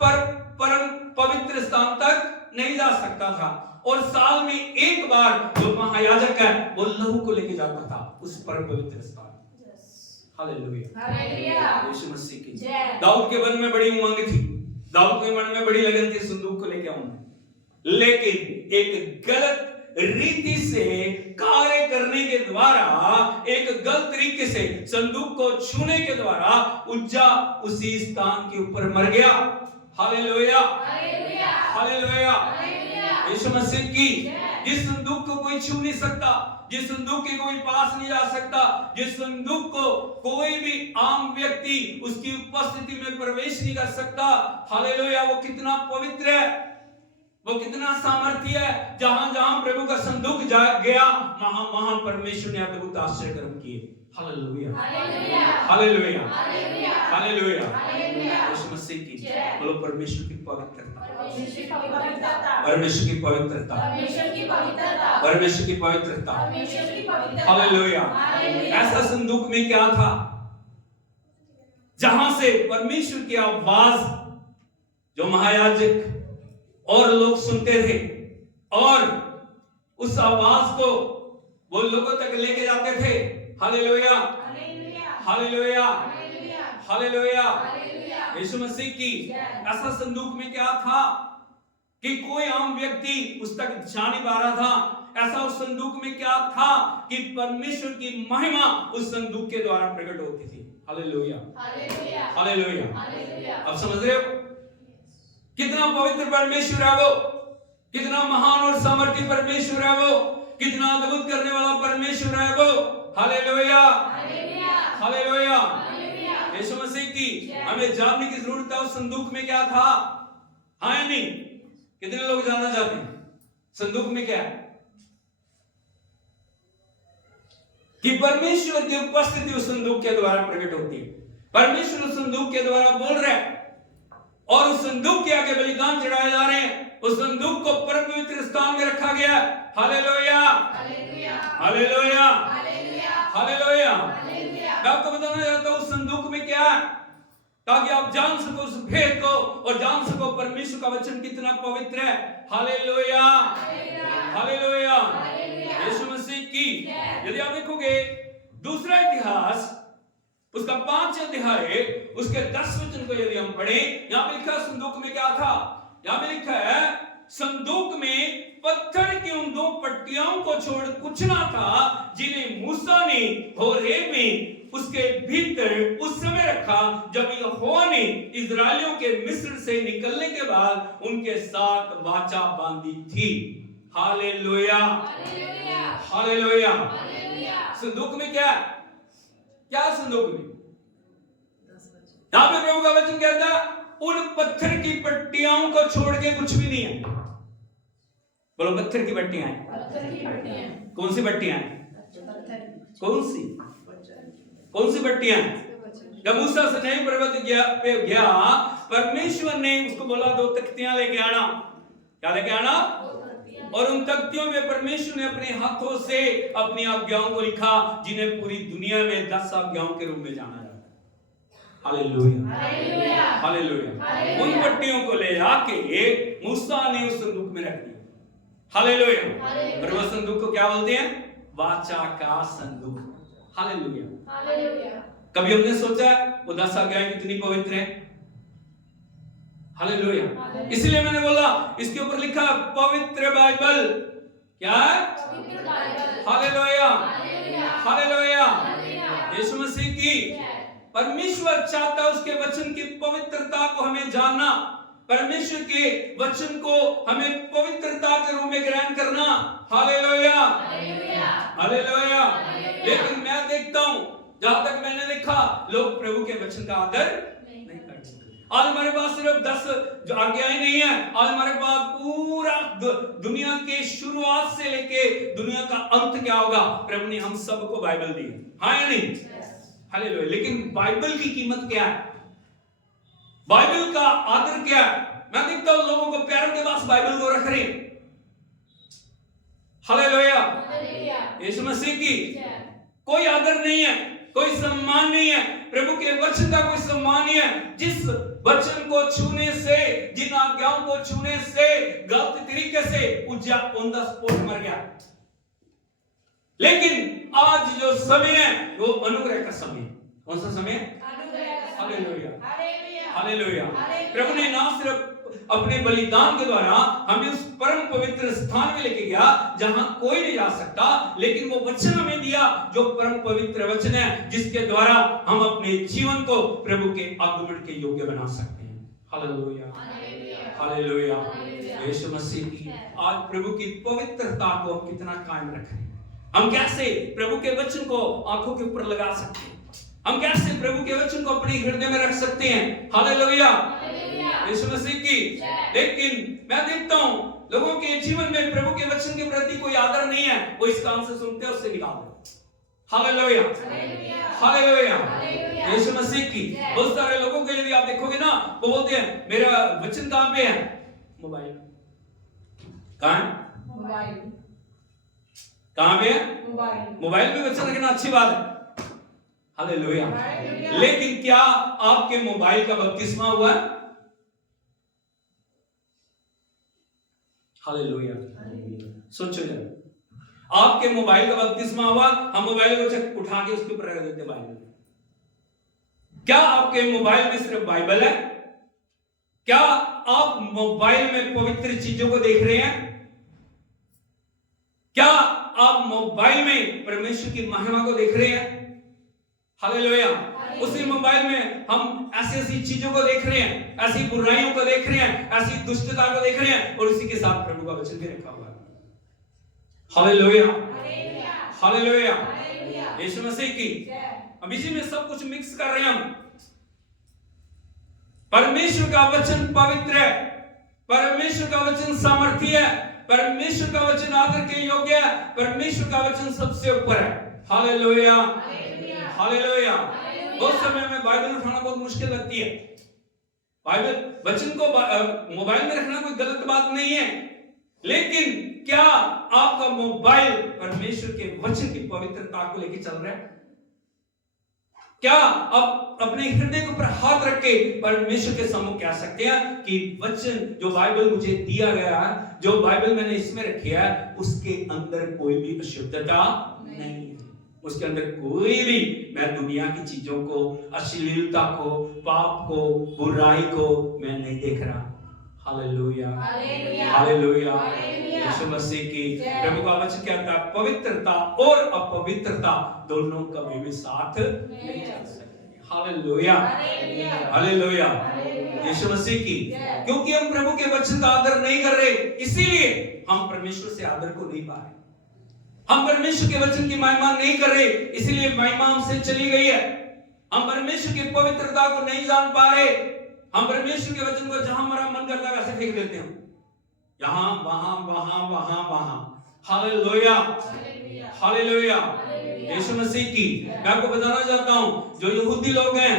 परम पवित्र स्थान तक नहीं जा सकता था, और साल में एक बार जो महायाजक है वो लहू को लेके जाता था उस परम पवित्र स्थान। हालेलुया, यीशु मसीह की। दाऊद के मन में बड़ी उमंग थी, दाऊद के मन में बड़ी लगन थी संदूक को लेके आऊंगा, लेकिन एक गलत रीति से कार्य करने के द्वारा, एक गलत तरीके से संदूक को छूने के द्वारा उज्जा उसी स्थान के ऊपर मर गया। हालेलुया, हालेलुया, यीशु मसीह की। जिस संदूक को कोई छू नहीं सकता, जिस संदूक के कोई पास नहीं जा सकता, जिस संदूक को कोई भी आम व्यक्ति उसकी उपस्थिति में प्रवेश नहीं कर सकता। हालेलुया, वो कितना पवित्र है, वो कितना सामर्थ्य है। जहां जहां प्रभु का संदूक गया, वहां परमेश्वर ने अद्भुत आश्चर्य कर्म किए। हालेलुया, हालेलुया, हालेलुया, यीशु मसीह की। बोलो, परमेश्वर की पवित्रता, परमेश्वर की पवित्रता, परमेश्वर की पवित्रता। हालेलुया। ऐसा संदूक में क्या था, जहां से परमेश्वर की आवाज जो महायाजक और लोग सुनते थे, और उस आवाज को वो लोगों तक लेके जाते थे। हालेलुया, हालेलुया, हालेलुया, यीशु मसीह की। ऐसा संदूक में क्या था कि कोई आम व्यक्ति उस तक जा नहीं पा रहा था। ऐसा उस संदूक में क्या था कि परमेश्वर की महिमा उस संदूक के द्वारा प्रकट होती थी। Hallelujah, hallelujah, hallelujah. अब समझ रहे हो कितना पवित्र परमेश्वर है वो, कितना महान और सामर्थी परमेश्वर है वो, कितना अद्भुत करने वाला परमेश्वर है वो। Hallelujah, hallelujah. यीशु मसीह की हमें जानने की जरूरत है उस संदूक में क्या था। हाँ या नहीं? कितने लोग जानना चाहते हैं संदूक में क्या है? कि परमेश्वर की उपस्थिति उस संदूक के द्वारा प्रकट होती है। परमेश्वर उस संदूक के द्वारा बोल रहे हैं और उस संदूक के आगे बलिदान चढ़ाए जा रहे हैं। उस संदूक को परम पवित्र स्थान में रखा गया है। Hallelujah, hallelujah, hallelujah. मैं आपको बताना चाहता हूं उस संदूक में क्या है, ताकि आप जान सको उस भेद को और जान सको परमेश्वर का वचन कितना पवित्र है। Hallelujah, hallelujah. यीशु मसीह की यदि आप देखोगे दूसरा इतिहास उसका 5 अध्याय उसके 10 वचन को यदि हम पढ़ें, यहां पे लिखा है संदूक में क्या था। यहां पे लिखा है संदूक में पत्थर की उन 2 पट्टियों को छोड़ कुछ ना था जिन्हें मूसा ने होरेब में उसके भीतर उस समय रखा जब यहोवा ने इस्राएलियों के मिस्र से निकलने के बाद उनके साथ वाचा बांधी थी। Hallelujah, hallelujah. संदूक में क्या है? क्या संदूक में? यहां पे प्रभु का वचन कहता है उन पत्थर की पट्टियों को छोड़ के कुछ भी नहीं है। बोलो पत्थर की पट्टियां हैं। कौन सी पट्टियां हैं? कौन सी पट्टियां? जब मूसा सिनाई पर्वत गया परमेश्वर ने उसको बोला 2 तख्तियां लेके आना। क्या लेके आना? और उन तख्तियों में परमेश्वर ने अपने हाथों से अपनी आज्ञाओं को लिखा जिन्हें पूरी दुनिया में 10 आज्ञाओं के रूप में जाना जाता है। Hallelujah, hallelujah. उन पट्टियों को ले आके मूसा ने उस संदूक में रख दिया। हालेलुया। और वह संदूक को क्या बोलते हैं? वाचा का संदूक। हालेलुया। कभी हमने सोचा वो 10 आज्ञाएं कितनी पवित्र है? हालेलुया। इसलिए मैंने बोला इसके ऊपर लिखा पवित्र बाइबल। क्या है? Hallelujah, hallelujah. यीशु मसीह की परमेश्वर चाहता है उसके वचन की पवित्रता को हमें जानना, परमेश्वर के वचन को हमें पवित्रता के रूप में ग्रहण करना। Hallelujah, hallelujah. लेकिन मैं देखता हूं जहां तक मैंने देखा लोग प्रभु के वचन का आदर नहीं करते। आज हमारे पास सिर्फ 10 आज्ञाएं नहीं है, आज हमारे पास पूरा दुनिया के शुरुआत से लेके दुनिया का अंत क्या होगा प्रभु ने हम सबको बाइबल दी। हाँ या नहीं? हालेलुया। लेकिन बाइबल की कीमत क्या है? बाइबल का आदर क्या है? मैं देखता हूं लोगों को पैरों के पास बाइबल को रख रहे हैं। हालेलुया। यीशु मसीह की कोई आदर नहीं है, कोई सम्मान नहीं है, प्रभु के वचन का कोई सम्मान नहीं है। जिस वचन को छूने से, जिन आज्ञाओं को छूने से गलत तरीके से पूजा ऑन द स्पॉट मर गया। लेकिन आज जो समय है वो अनुग्रह का समय। कौन सा समय? हालेलुया, हालेलुया। प्रभु ने ना सिर्फ अपने बलिदान के द्वारा हमें उस परम पवित्र स्थान में लेके गया जहां कोई नहीं जा सकता, लेकिन वो वचन हमें दिया जो परम पवित्र वचन है जिसके द्वारा हम अपने जीवन को प्रभु के आगमन के योग्य बना सकते हैं। Hallelujah, hallelujah. यीशु मसीह की आज प्रभु की पवित्रता को हम कितना कायम रखें। हम कैसे प्रभु के वचन को आंखों के ऊपर लगा सकते हैं, हम कैसे प्रभु के वचन को अपने हृदय में रख सकते हैं। हालेलुया, यीशु मसीह की। लेकिन मैं देखता हूं लोगों के जीवन में प्रभु के वचन के प्रति कोई आदर नहीं है, वो इस काम से सुनते हैं उससे निकाल देते। Hallelujah, hallelujah. यीशु मसीह की। बहुत सारे लोगों को यदि आप देखोगे ना वो बोलते हैं मेरा वचन कहां पे है? मोबाइल। कहां है? मोबाइल। कहां पे है? मोबाइल। मोबाइल पे वचन रखना अच्छी बात है। हालेलुया। लेकिन क्या आपके मोबाइल का बपतिस्मा हुआ है? हालेलुया। सोचो जरा, आपके मोबाइल का बपतिस्मा हुआ, हम मोबाइल को उठा के उसके ऊपर रख देते बाइबल। क्या आपके मोबाइल में सिर्फ बाइबल है? क्या आप मोबाइल में पवित्र चीजों को देख रहे हैं? क्या आप मोबाइल में परमेश्वर की महिमा को देख रहे हैं? हालेलुया। उसी मोबाइल में हम ऐसी ऐसी चीजों को देख रहे हैं, ऐसी बुराइयों को देख रहे हैं, ऐसी दुष्टता को देख रहे हैं, और उसी के साथ प्रभु का वचन भी रखा हुआ है। हालेलुया, हालेलुया, यीशु मसीह की। अब इसी में सब कुछ मिक्स कर रहे हैं हम। परमेश्वर का वचन पवित्र है, परमेश्वर का वचन सामर्थी है, परमेश्वर का वचन आदर के योग्य है, परमेश्वर का वचन सबसे ऊपर है। Hallelujah, hallelujah. उस समय में बाइबल उठाना बहुत मुश्किल लगती है। बाइबल वचन को मोबाइल में रखना कोई गलत बात नहीं है, लेकिन क्या आपका मोबाइल परमेश्वर के वचन की पवित्रता को लेकर चल रहा है? क्या आप अपने हृदय के ऊपर हाथ रख के परमेश्वर के सम्मुख कह सकते हैं कि वचन जो बाइबल मुझे दिया गया है, जो बाइबल मैंने इसमें रखी है, उसके अंदर कोई भी अशुद्धता नहीं है, उसके अंदर कोई भी, मैं दुनिया की चीजों को, अश्लीलता को, पाप को, बुराई को मैं नहीं देख रहा। हालेलुया, हालेलुया, यीशु मसीह की। प्रभु का वचन कहता है पवित्रता और अपवित्रता दोनों कभी भी साथ नहीं चल सकते। हालेलुया, हालेलुया, यीशु मसीह की। क्योंकि हम प्रभु के वचन का आदर नहीं कर रहे, इसीलिए हम परमेश्वर से आदर को नहीं पा रहे। हम परमेश्वर के वचन की महिमा नहीं कर रहे, इसलिए महिमा हमसे चली गई है। हम परमेश्वर की पवित्रता को नहीं जान पा रहे। हम परमेश्वर के वचन को जहां हमारा मन करता है वैसे फेंक देते हैं, यहां वहां वहां वहां वहां। हालेलुया, हालेलुया, यीशु मसीह की। मैं आपको बताना चाहता हूं, जो यहूदी लोग हैं,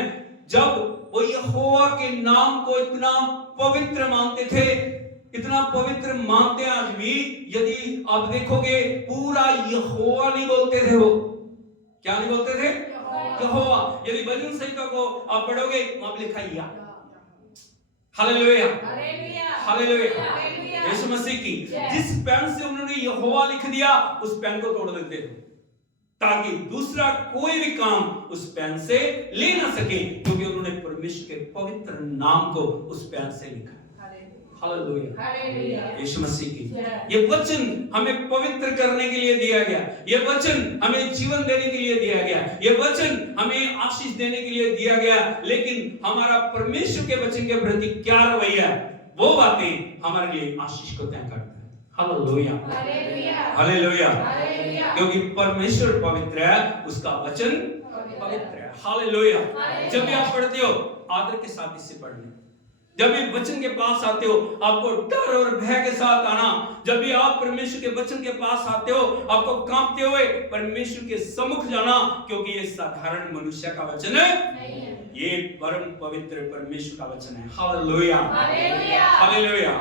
जब वो यहोवा के नाम को इतना पवित्र मानते थे, इतना पवित्र मानते हैं आज भी, यदि आप देखोगे पूरा यहोवा नहीं बोलते थे। वो क्या नहीं बोलते थे? यहोवा। यदि भजन संहिता को आप पढ़ोगे, वहां पे लिखा है या। हालेलुया, हालेलुया, यीशु मसीह की। जिस पेन से उन्होंने यहोवा लिख दिया, उस पेन को तोड़ देते थे, ताकि दूसरा कोई भी काम उस पेन से ले ना सके, क्योंकि उन्होंने परमेश्वर के पवित्र नाम को उस पेन से लिखा। हालेलुया, यीशु मसीह की। ये वचन हमें पवित्र करने के लिए दिया गया, ये वचन हमें जीवन देने के लिए दिया गया, ये वचन हमें आशीष देने के लिए दिया गया। लेकिन हमारा परमेश्वर के वचन के प्रति क्या रवैया है, वो बातें हमारे लिए आशीष को तय करता है। हालेलुया, हालेलुया, क्योंकि परमेश्वर पवित्र है, उसका वचन पवित्र है। हालेलुया। जब भी आप पढ़ते हो, आदर के साथ इससे पढ़ना। जब भी वचन के पास आते हो, आपको डर और भय के साथ आना। जब भी आप परमेश्वर के वचन के पास आते हो, आपको कांपते हुए परमेश्वर के सम्मुख जाना, क्योंकि ये साधारण मनुष्य का वचन नहीं है, ये परम पवित्र परमेश्वर का वचन है। Hallelujah, hallelujah.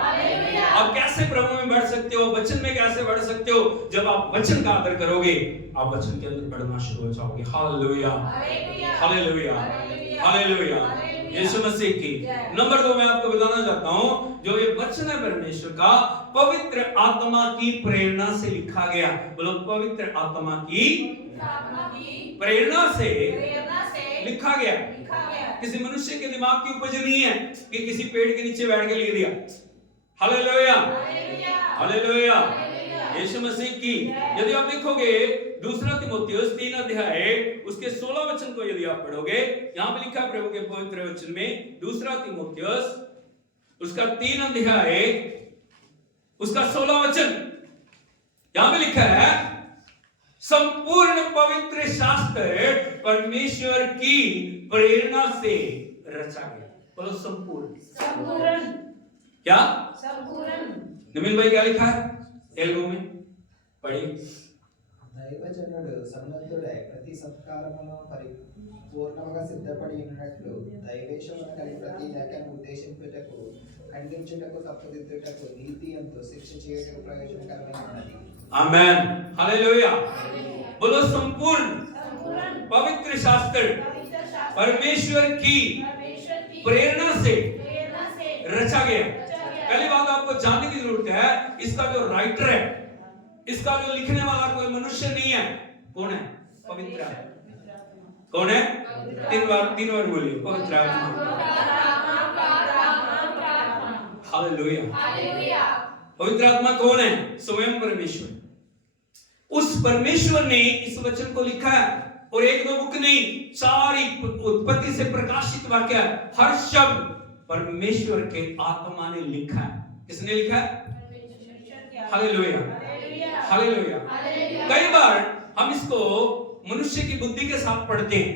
आप कैसे प्रभु में बढ़ सकते हो, वचन में कैसे बढ़ सकते हो? जब आप वचन का आदर करोगे, आप वचन के अंदर बढ़ना शुरू हो जाओगे। हालेलुया, हालेलुया, हालेलुया, यीशु मसीह की। नंबर 2 मैं आपको बताना चाहता हूं, जो ये वचन है परमेश्वर का, पवित्र आत्मा की प्रेरणा से लिखा गया। बोलो, पवित्र आत्मा की प्रेरणा से लिखा गया। किसी मनुष्य के दिमाग की उपज नहीं है कि किसी पेड़ के नीचे बैठ के लिख दिया। हालेलुया, हालेलुया, यीशु मसीह की। यदि आप देखोगे दूसरा तीमुथियुस 3 अध्याय उसके 16 वचन को यदि आप पढ़ोगे, यहां पे लिखा है प्रभु के पवित्र वचन में, दूसरा तीमुथियुस उसका 3 अध्याय उसका 16 वचन, यहां पे लिखा है, संपूर्ण पवित्र शास्त्र परमेश्वर की प्रेरणा से रचा गया। बोलो, संपूर्ण। क्या संपूर्ण? नवीन भाई क्या लिखा है तेलुगु में? पढ़िए। దైవజనుడు సన్నద్ధుడై ప్రతి సత్కారమును పరిపూర్ణముగా సిద్ధపడి ఉన్నట్లు దైవేశమును కలిగి ప్రతి లేఖను ఉద్దేశించుటకు, ఖండించుటకు, తప్పుదిద్దుటకు, నీతి యందు శిక్ష చేయుటకు ప్రయోజనకరమై ఉన్నది। आमेन, हालेलुया। बोलो, संपूर्ण पवित्र शास्त्र परमेश्वर की प्रेरणा से रचा गया। पहली बात आपको जानने की जरूरत है, इसका जो राइटर है, इसका जो लिखने वाला कोई मनुष्य नहीं है। कौन है? पवित्र आत्मा। कौन है? 3 बार बोलिए, पवित्र आत्मा। हालेलुया। पवित्र आत्मा कौन है? स्वयं परमेश्वर। उस परमेश्वर ने इस वचन को लिखा है, और एक दो बुक नहीं, सारी उत्पत्ति से प्रकाशित वाक्य, हर शब्द परमेश्वर के आत्मा ने लिखा है। किसने लिखा है? Hallelujah, hallelujah. कई बार हम इसको मनुष्य की बुद्धि के साथ पढ़ते हैं,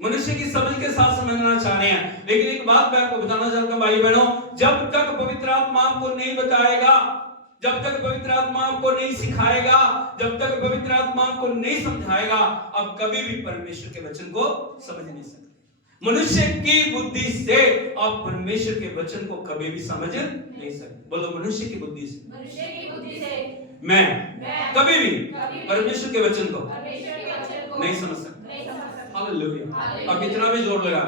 मनुष्य की समझ के साथ समझना चाह रहे हैं, लेकिन एक बात मैं आपको बताना चाहता हूं भाई बहनों, जब तक पवित्र आत्मा आपको नहीं बताएगा, जब तक पवित्र आत्मा आपको नहीं सिखाएगा, जब तक पवित्र आत्मा आपको नहीं समझाएगा, आप कभी भी परमेश्वर के वचन को समझ नहीं सकते। मनुष्य की बुद्धि से आप परमेश्वर के वचन को कभी भी समझ नहीं सकते। बोलो, मनुष्य की बुद्धि से मैं कभी भी परमेश्वर के वचन को नहीं समझ सकता। हालेलुया। अब कितना भी जोर लगा,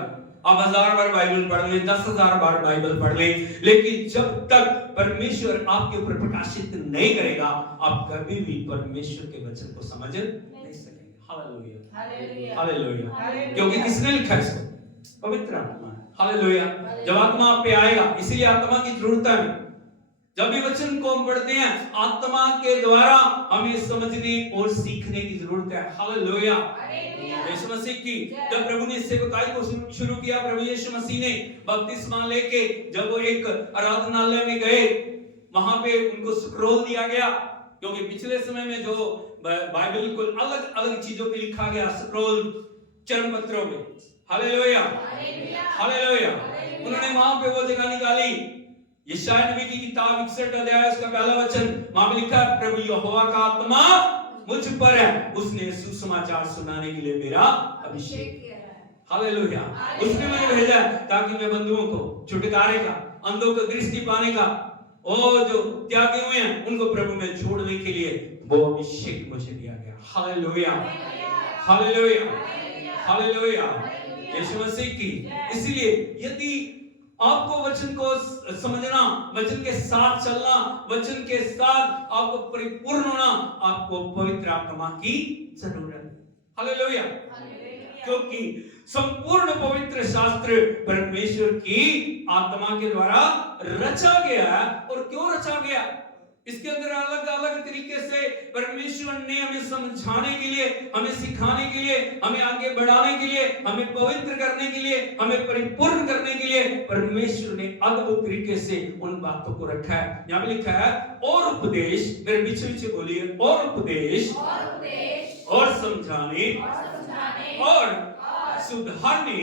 आप 1000 बार बाइबल पढ़ लें, 10,000 बार बाइबल पढ़ लें, लेकिन जब तक परमेश्वर आपके ऊपर प्रकाशित नहीं करेगा, आप कभी भी परमेश्वर के वचन को समझ नहीं सकेंगे। Hallelujah, hallelujah. क्योंकि किसने लिखा है इसको? पवित्र आत्मा। हालेलुया। जब आत्मा आप पे आएगा, इसीलिए आत्मा की जरूरत है। जब भी वचन को हम पढ़ते हैं, आत्मा के द्वारा हमें समझने और सीखने की जरूरत है। हालेलुया। यीशु मसीह की जब प्रभु ने सेवकाई को शुरू किया, प्रभु यीशु मसीह ने बपतिस्मा लेके जब वो एक आराधनालय में गए, वहां पे उनको स्क्रोल दिया गया, क्योंकि पिछले समय में जो बाइबल को अलग अलग चीजों पे लिखा गया, स्क्रोल चर्म पत्रों में। Hallelujah, hallelujah. उन्होंने वहां पे वो जगह निकाली, यशायाह नबी की किताब 61 अध्याय उसका पहला वचन, वहां पे लिखा है, प्रभु यहोवा का आत्मा मुझ पर है, उसने सुसमाचार सुनाने के लिए मेरा अभिषेक किया है। हालेलुया। उसने मुझे भेजा ताकि मैं बंधुओं को छुटकारे का, अंधों को दृष्टि पाने का, और जो त्यागी हुए हैं उनको प्रभु में जोड़ने के लिए वो अभिषेक मुझे दिया गया। Hallelujah, hallelujah, hallelujah. यीशु मसीह की। इसलिए यदि आपको वचन को समझना, वचन के साथ चलना, वचन के साथ आपको परिपूर्ण होना, आपको पवित्र आत्मा की जरूरत है। हालेलुया। क्योंकि संपूर्ण पवित्र शास्त्र परमेश्वर की आत्मा के द्वारा रचा गया है। और क्यों रचा गया? इसके अंदर अलग अलग तरीके से परमेश्वर ने हमें समझाने के लिए, हमें सिखाने के लिए, हमें आगे बढ़ाने के लिए, हमें पवित्र करने के लिए, हमें परिपूर्ण करने के लिए परमेश्वर ने अद्भुत तरीके से उन बातों को रखा है। यहाँ पे लिखा है, और उपदेश, मेरे पीछे पीछे बोलिए, और उपदेश और समझाने और सुधारने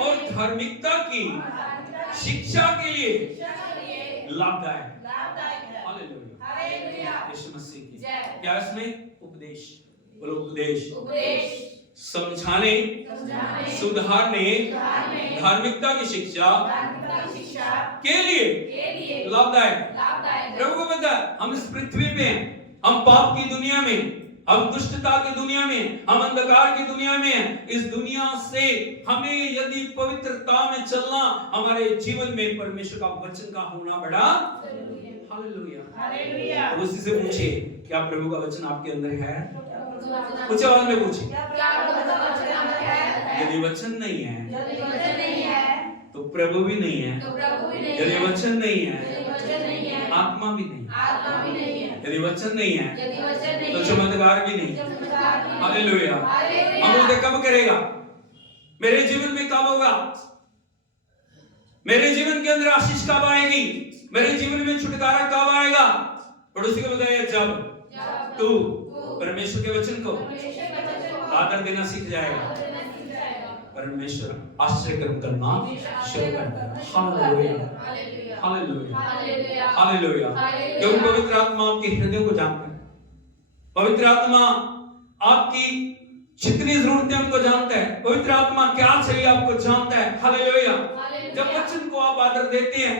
और धार्मिकता की शिक्षा के लिए लाभदायक। हालेलुया। यीशु मसीह की क्या इसमें? उपदेश। बोलो, उपदेश। समझाने, सुधारने, धार्मिकता की शिक्षा के लिए लाभदायक। प्रभु को पता है हम इस पृथ्वी पे हैं, हम पाप की दुनिया में, हम दुष्टता की दुनिया में, हम अंधकार की दुनिया में हैं। इस दुनिया से हमें यदि पवित्रता में चलना, हमारे जीवन में परमेश्वर का वचन का होना बड़ा हालेलुया, हालेलुया। तो उसी से पूछिए, क्या प्रभु का वचन आपके अंदर है? कुछ आवाज में पूछिए। यदि वचन नहीं है तो प्रभु भी नहीं है। यदि वचन नहीं है, आत्मा भी नहीं है। यदि वचन नहीं है तो चमत्कार भी नहीं। हालेलुया। हम बोलते कब करेगा? मेरे जीवन में कब होगा? मेरे जीवन के अंदर आशीष कब आएगी? मेरे जीवन में छुटकारा कब आएगा? पड़ोसी को बताया, जब तू परमेश्वर के वचन को आदर देना सीख जाएगा, परमेश्वर आश्चर्य कर्म करना शुरू कर देगा। Hallelujah, hallelujah, hallelujah. क्योंकि पवित्र आत्मा आपके हृदय को जानता है। पवित्र आत्मा आपकी जितनी जरूरतें उनको जानता है। पवित्र आत्मा क्या चाहिए आपको जानता है। हालेलुया। जब वचन को आप आदर देते हैं,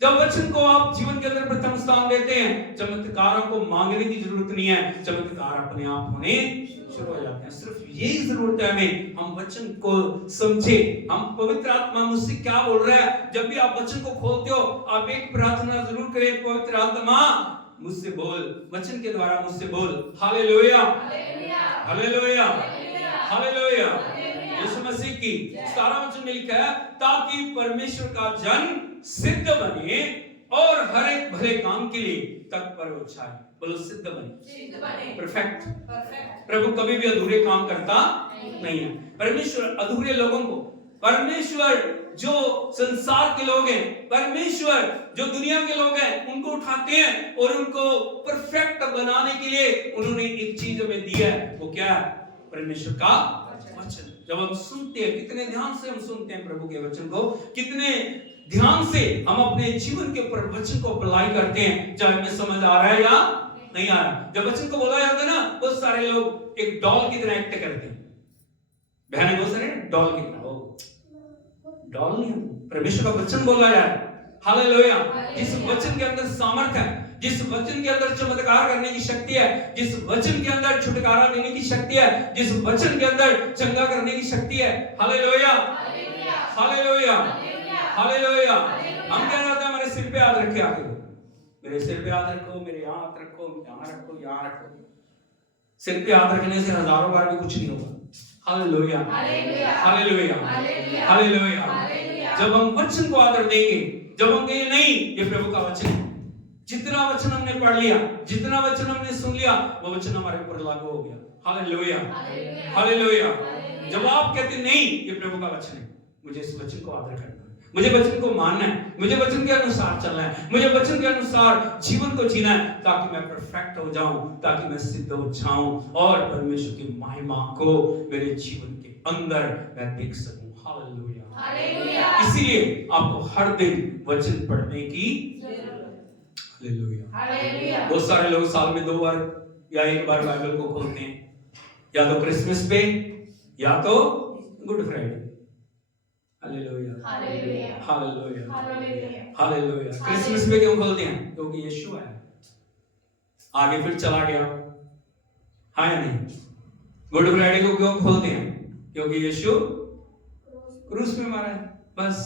जब वचन को आप जीवन के अंदर प्रथम स्थान देते हैं, चमत्कारों को मांगने की जरूरत नहीं है, चमत्कार अपने आप होने शुरू हो जाते हैं। सिर्फ यही जरूरत है हमें, हम वचन को समझे, हम पवित्र आत्मा मुझसे क्या बोल रहा है। जब भी आप वचन को खोलते हो, आप एक प्रार्थना जरूर करें, पवित्र आत्मा मुझसे बोल, वचन के द्वारा मुझसे बोल। Hallelujah, hallelujah, hallelujah. यीशु मसीह की 17 वचन में लिखा है, ताकि परमेश्वर का जन सिद्ध बने और हर एक भले काम के लिए तत्पर हो जाए। बोलो सिद्ध बने, परफेक्ट। प्रभु कभी भी अधूरे काम करता नहीं है। परमेश्वर अधूरे लोगों को, परमेश्वर जो संसार के लोग हैं, परमेश्वर जो दुनिया के लोग हैं, उनको उठाते हैं और उनको परफेक्ट बनाने के लिए उन्होंने एक चीज हमें दी है। वो क्या है? परमेश्वर का वचन। जब हम सुनते हैं, कितने ध्यान से हम सुनते हैं प्रभु के वचन को, कितने ध्यान से हम अपने जीवन के ऊपर वचन को अप्लाई करते हैं, चाहे हमें समझ आ रहा है या नहीं आ रहा। जब वचन को बोला जाता है ना, बहुत सारे लोग एक डॉल की तरह एक्ट करते हैं। बहनें बहुत सारे डॉल की तरह, डॉल नहीं, परमेश्वर का वचन बोला जाए, हालेलुया। जिस वचन के अंदर सामर्थ है, जिस वचन के अंदर चमत्कार करने की शक्ति है, जिस वचन के अंदर छुटकारा देने की शक्ति है, जिस वचन के अंदर चंगा करने की शक्ति है, हालेलुया, हालेलुया, हालेलुया। हम क्या चाहते हैं? हमारे सिर पे हाथ रखे आके, मेरे सिर पे हाथ रखो, मेरे यहाँ हाथ रखो, यहाँ रखो, यहाँ रखो। सिर पे हाथ रखने से हजारों बार भी कुछ नहीं होगा। Hallelujah, hallelujah, hallelujah. जब हम वचन को आदर देंगे, जब हम कहेंगे नहीं ये प्रभु का वचन है, जितना वचन हमने पढ़ लिया, जितना वचन हमने सुन लिया, वो वचन हमारे ऊपर लागू हो गया। Hallelujah, hallelujah. जब आप कहते नहीं ये प्रभु का वचन है, मुझे इस वचन को आदर करना है, मुझे वचन को मानना है, मुझे वचन के अनुसार चलना है, मुझे वचन के अनुसार जीवन को जीना है, ताकि मैं परफेक्ट हो जाऊं, ताकि मैं सिद्ध हो जाऊं और परमेश्वर की महिमा को मेरे जीवन के अंदर मैं देख सकूं। Hallelujah, hallelujah. इसीलिए आपको हर दिन वचन पढ़ने की हालेलुया, हालेलुया। बहुत सारे लोग साल में 2 बार या 1 बार बाइबल को खोलते हैं, या तो क्रिसमस पे या तो good Friday. Hallelujah, hallelujah, hallelujah, hallelujah. Christmas पे क्यों खोलते हैं? क्योंकि यीशु है, आगे फिर चला गया, हाँ या नहीं? गुड फ्राइडे को क्यों खोलते हैं? क्योंकि यीशु क्रूस पे मरा है। बस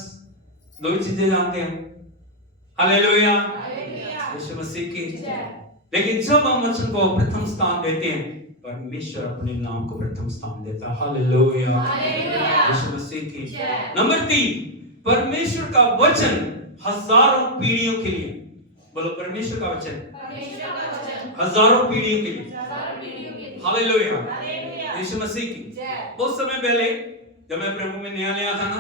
2 ही चीजें जानते हैं। हालेलुया, यीशु मसीह की। लेकिन जब हम वचन को प्रथम स्थान देते हैं, परमेश्वर अपने नाम को प्रथम स्थान देता है। हालेलुया, यीशु मसीह की। नंबर 3, परमेश्वर का वचन हजारों पीढ़ियों के लिए। बोलो परमेश्वर का वचन हजारों पीढ़ियों के लिए। हालेलुया, यीशु मसीह की। बहुत समय पहले जब मैं प्रभु में नया था ना,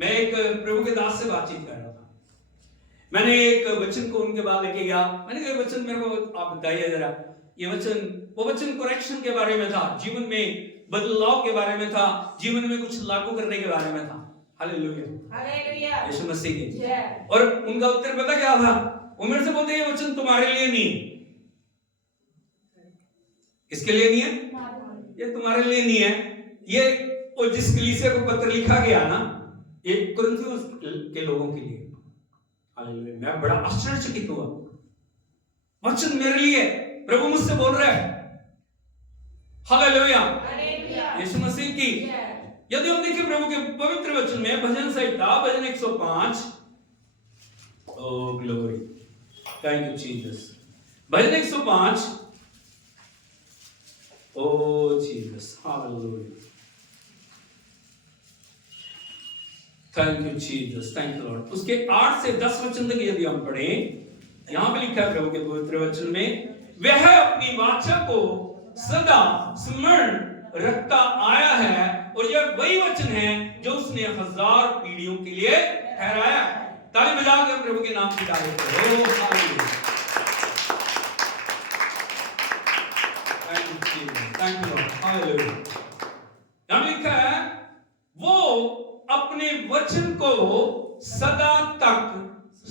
मैं एक प्रभु के दास से बातचीत कर रहा था। मैंने एक वचन को उनके बाद लेके गया। मैंने कहा वचन मेरे को आप बताइए जरा, ये वचन, वो वचन करेक्शन के बारे में था, जीवन में बदलाव के बारे में था, जीवन में कुछ लागू करने के बारे में था। हालेलुया, हालेलुया, यीशु मसीह की। और उनका उत्तर पता क्या था? वो मेरे से बोलते हैं ये वचन तुम्हारे लिए नहीं है। किसके लिए नहीं है? ये तुम्हारे लिए नहीं है। ये और जिस कलीसिया को पत्र लिखा गया ना, ये कुरिन्थियों के लोगों के लिए। हालेलुया, मैं बड़ा आश्चर्यचकित हुआ। वचन मेरे लिए, प्रभु मुझसे बोल रहा है। हालेलुया, यीशु मसीह की। यदि हम देखें प्रभु के पवित्र वचन में, भजन संहिता भजन 105, oh glory, thank you Jesus. भजन 105, oh Jesus, hallelujah, thank you Jesus, thank you lord. उसके 8 से 10 वचन तक यदि हम पढ़ें, यहां पे लिखा है प्रभु के पवित्र वचन में, वह अपनी वाचा को सदा स्मरण रखता आया है और यह वही वचन है जो उसने 1000 पीढ़ियों के लिए ठहराया। ताली बजाकर प्रभु के नाम की तारीफ करो। Hallelujah, thank you Jesus, thank you Lord, hallelujah. यहां लिखा है वो अपने वचन को सदा तक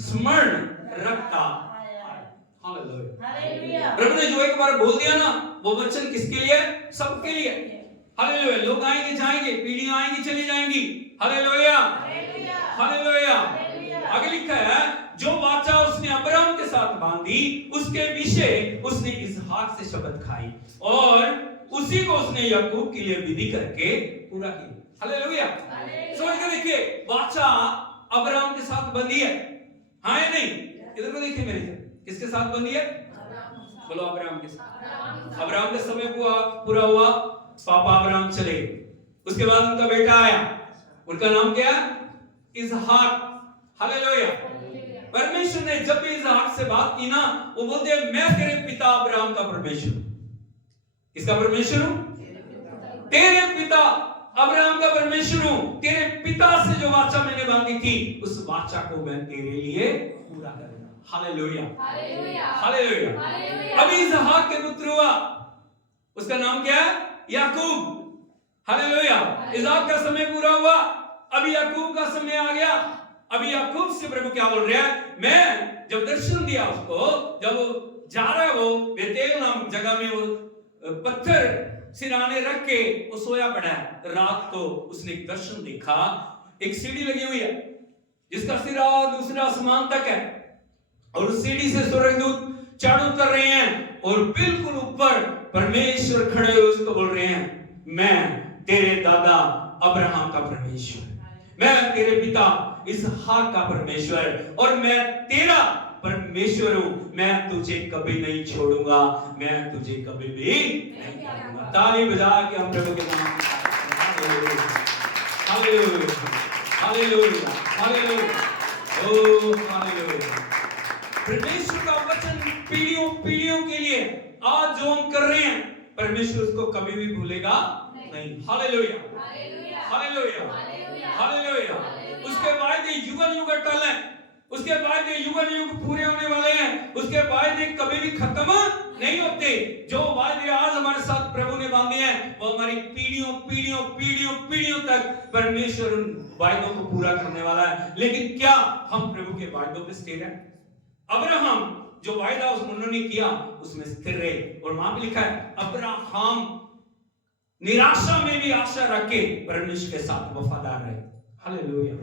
स्मरण रखता। हालेलुया, प्रभु ने जो एक बार बोल दिया ना, वो वचन किसके लिए? सबके लिए। हालेलुया, लोग आएंगे जाएंगे, पीढ़ियां आएंगी चली जाएंगी। Hallelujah, hallelujah. आगे लिखा है जो वाचा उसने अब्राहम के साथ बांधी, उसके विषय उसने इसहाक से शपथ खाई और उसी को उसने याकूब के लिए विधि करके पूरा किया। हालेलुया, समझ के देखिए, वाचा अब्राहम के साथ बंधी है, हाँ या नहीं? इधर को देखिए मेरे से, किसके साथ बंधी है? बोलो अब्राहम के साथ। अब्राहम का समय पूरा हुआ, पापा अब्राहम चले, उसके बाद उनका बेटा आया, उनका नाम क्या है? इसहाक। हालेलुया। परमेश्वर ने जब भी इसहाक से बात की ना, वो बोलते हैं मैं तेरे पिता अब्राहम का परमेश्वर हूं। किसका परमेश्वर हूं? तेरे पिता अब्राहम का परमेश्वर हूं। तेरे पिता से जो वाचा मैंने बांधी थी, उस वाचा को मैं तेरे लिए पूरा करूंगा। हालेलुया, हालेलुया, हालेलुया। अभी इसहाक के पुत्र हुआ, उसका नाम क्या है? याकूब। हालेलुया। इसहाक का समय पूरा हुआ, अभी याकूब का समय आ गया। अभी याकूब से प्रभु क्या बोल रहा है? मैं जब दर्शन दिया उसको, जब वो जा रहा है, वो बेतेल नामक जगह में वो पत्थर सिराने रख के वो सोया पड़ा है। रात को उसने एक दर्शन देखा, एक सीढ़ी लगी हुई है जिसका सिरा दूसरा आसमान तक है, और उस सीढ़ी से स्वर्गदूत चढ़ उतर रहे हैं, और बिल्कुल ऊपर परमेश्वर खड़े हुए उसको बोल रहे हैं मैं तेरे दादा अब्राहम का परमेश्वर, मैं तेरे पिता इसहाक का परमेश्वर, और मैं तेरा परमेश्वर हूं। मैं तुझे कभी नहीं छोड़ूंगा, मैं तुझे कभी भी नहीं छोड़ूंगा। ताली बजा के हम प्रभु के नाम हालेलुया, हालेलुया, हालेलुया, ओ हालेलुया। परमेश्वर का वचन पीढ़ियों पीढ़ियों के लिए आज जो हम कर रहे हैं, परमेश्वर उसको कभी भी भूलेगा नहीं। Hallelujah, hallelujah, hallelujah. उसके वायदे युगन युग अटल हैं, उसके वायदे युगन युग पूरे होने वाले हैं, उसके वायदे कभी भी खत्म नहीं होते। जो वायदे आज हमारे साथ प्रभु ने बांधे हैं, वो हमारी पीढ़ियों पीढ़ियों पीढ़ियों पीढ़ियों तक परमेश्वर उन वायदों को पूरा करने वाला है। लेकिन क्या हम प्रभु के वायदों पे स्थिर हैं? अब्राहम जो वायदा उन्होंने किया उसमें स्थिर रहे, और वहां पे लिखा है अब्राहम निराशा में भी आशा रख के परमेश्वर के साथ वफादार रहे। हालेलुया,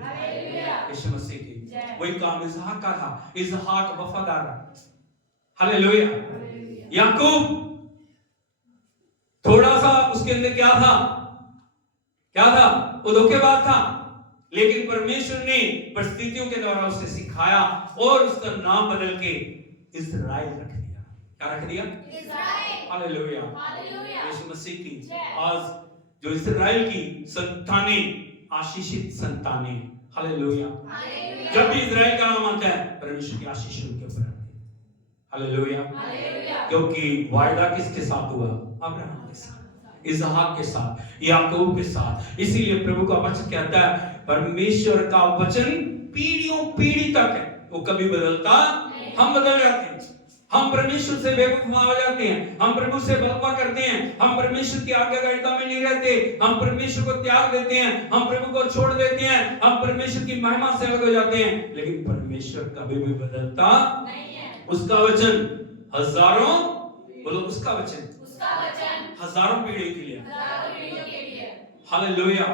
यीशु मसीह की वही काम इसहाक का था। इसहाक वफादार रहा। हालेलुया। याकूब थोड़ा सा उसके अंदर क्या था? क्या था? वो धोखेबाज था, लेकिन परमेश्वर ने परिस्थितियों के द्वारा उसे सिखाया और उसका नाम बदल के इस्राएल रख दिया। क्या रख दिया? इस्राएल। हालेलुया, यीशु मसीह की आज जो इस्राएल की संतानें आशीषित संतानें। हालेलुया। जब भी इस्राएल का नाम आता है, परमेश्वर की आशीष उनके ऊपर आती है। हालेलुया, क्योंकि वायदा किसके साथ हुआ? अब्राहम के साथ, इसहाक के साथ, याकूब के साथ। इसीलिए प्रभु का वचन कहता है परमेश्वर का वचन पीढ़ियों पीढ़ी तक है, वो कभी बदलता। हम बदल जाते हैं, हम परमेश्वर से बेवकूफ हो जाते हैं, हम प्रभु से बलवा करते हैं, हम परमेश्वर की आज्ञाकारिता में नहीं रहते, हम परमेश्वर को त्याग देते हैं, हम प्रभु को छोड़ देते हैं, हम परमेश्वर की महिमा से अलग हो जाते हैं। लेकिन परमेश्वर कभी भी बदलता नहीं है। उसका वचन हजारों, बोलो उसका वचन हजारों पीढ़ियों के लिए। हालेलुया।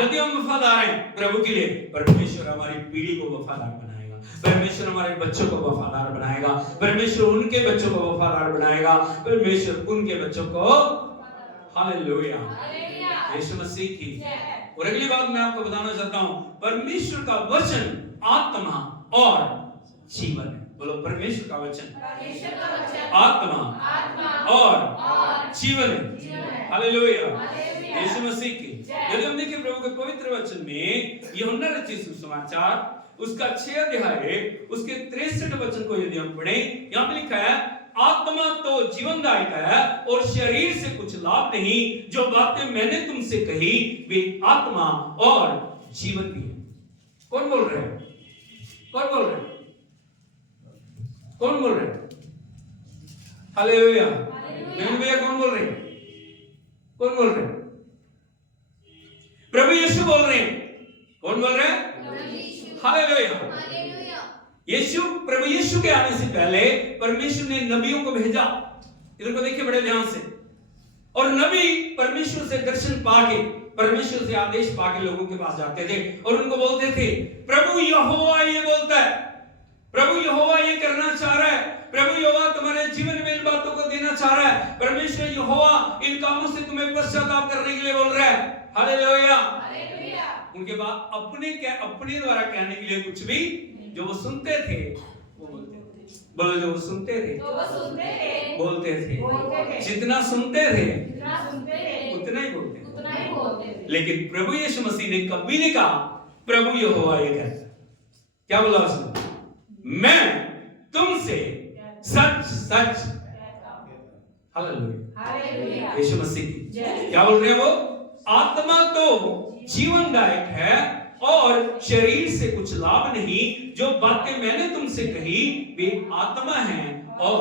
यदि हम वफादार हैं प्रभु के लिए, परमेश्वर हमारी पीढ़ी को वफादार बनाएगा, परमेश्वर हमारे बच्चों को वफादार बनाएगा, परमेश्वर उनके बच्चों को वफादार बनाएगा, परमेश्वर उनके बच्चों को। हालेलुया, यीशु मसीह की। और अगली बात मैं आपको बताना चाहता हूं, परमेश्वर का वचन आत्मा और जीवन है। बोलो परमेश्वर का वचन आत्मा और जीवन है। हालेलुया, यीशु मसीह की। यदि हम देखें प्रभु के पवित्र वचन में यूहन्ना रचित सुसमाचार उसका 6 अध्याय उसके 63 वचन को यदि हम पढ़ें, यहाँ पे लिखा है आत्मा तो जीवनदायक है और शरीर से कुछ लाभ नहीं। जो बातें मैंने तुमसे कही वे आत्मा और जीवन भी है। कौन बोल रहे हैं? कौन बोल रहे हैं? कौन बोल रहे हैं? हालेलुया। नहीं भैया, कौन बोल रहे हैं? कौन बोल रहे हैं? प्रभु यीशु बोल रहे हैं। कौन बोल रहे हैं? हालेलुया। यीशु, प्रभु यीशु के आने से पहले परमेश्वर ने नबियों को भेजा। इधर को देखिए बड़े ध्यान से। और नबी परमेश्वर से दर्शन पाके, परमेश्वर से आदेश पाके लोगों के पास जाते थे और उनको बोलते थे प्रभु यहोवा ये बोलता है, प्रभु यहोवा ये करना चाह रहा है, प्रभु यहोवा तुम्हारे जीवन में इन बातों को देना चाह रहा है, परमेश्वर यहोवा इन कामों से तुम्हें पश्चाताप करने के लिए बोल रहा है। हालेलुया। उनके बाद अपने द्वारा कहने के लिए कुछ भी जो वो सुनते थे वो बोलते थे। बोलो, जो वो सुनते थे बोलते थे। जितना सुनते थे उतना ही बोलते थे। नहीं बोलते थे। लेकिन प्रभु यीशु मसीह ने कभी नहीं कहा प्रभु यहोवा ये कहता है। क्या बोला उसने? मैं तुमसे सच सच, हालेलुया, यीशु मसीह की क्या बोल रहे हैं वो? आत्मा तो जीवनदायक है और शरीर से कुछ लाभ नहीं। जो बातें मैंने तुमसे कही वे आत्मा हैं और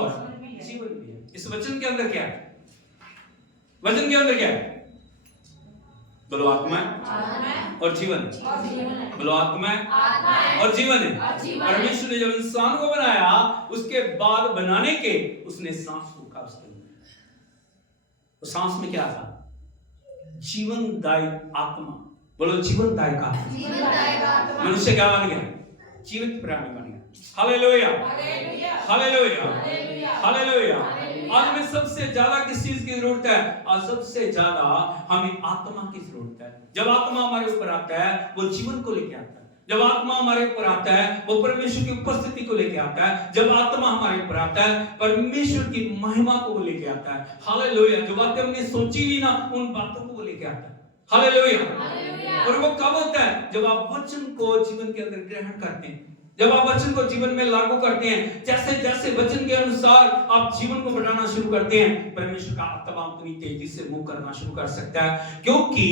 जीवन भी है। इस वचन के अंदर क्या है? वचन के अंदर क्या है? बोलो आत्मा और जीवन है। बोलो आत्मा और जीवन है। परमेश्वर ने जब इंसान को बनाया उसके बाद बनाने के उसने सांस फूंका उसके अंदर। तो सांस में क्या था? जीवनदायक आत्मा। बोलो जीवनदायक आत्मा। मनुष्य क्या बन गया? जीवित प्राणी बन गया। Hallelujah, hallelujah, hallelujah. आज में सबसे ज्यादा किस चीज की जरूरत है? आज सबसे ज्यादा हमें आत्मा की जरूरत है। जब आत्मा हमारे ऊपर आता है वो जीवन को लेके आता है। जब आत्मा हमारे ऊपर आता है वो परमेश्वर की उपस्थिति को लेके आता है। जब आत्मा हमारे ऊपर आता है परमेश्वर की महिमा को लेके आता है। हालेलुया। जो बातें हमने सोची भी ना उन बातों को लेके आता है। हालेलुया। और वो कब होता है? जब आप वचन को जीवन के अंदर ग्रहण करते हैं, जब आप वचन को जीवन में लागू करते हैं। जैसे जैसे वचन के अनुसार आप जीवन को बढ़ाना शुरू करते हैं परमेश्वर का आत्मा अपनी तेजी से मूव करना शुरू कर सकता है। क्योंकि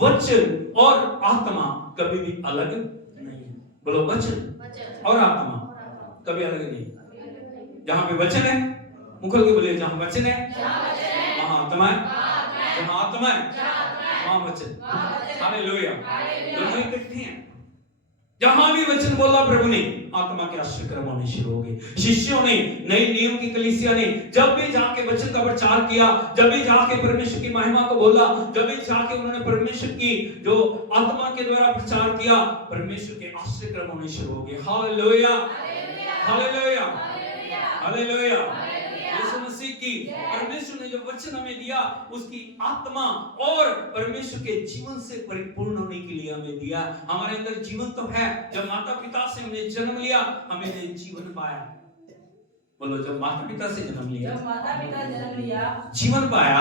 वचन और आत्मा कभी भी अलग नहीं है। बोलो वचन और आत्मा कभी अलग नहीं। जहां पे वचन है, मुखल के बोले जहां वचन है वहां आत्मा है, जहां आत्मा है वहां वचन। हालेलुया। दोनों इकट्ठे हैं। जहां भी वचन बोला प्रभु ने आत्मा के आश्चर्य होने शुरू हो गए। शिष्यों ने, नए नियम की कलीसिया ने जब भी जाके वचन का प्रचार किया, जब भी जाके परमेश्वर की महिमा को बोला, जब भी जाके उन्होंने परमेश्वर की जो आत्मा के द्वारा प्रचार किया परमेश्वर के आश्चर्य होने शुरू हो गए। Hallelujah, hallelujah, hallelujah. यीशु मसीह की परमेश्वर ने जो वचन हमें दिया उसकी आत्मा और परमेश्वर के जीवन से परिपूर्ण होने के लिए हमें दिया। हमारे अंदर जीवन तो है। जब माता पिता से हमने जन्म लिया हमने जीवन पाया। बोलो जब माता पिता से जन्म लिया जीवन पाया।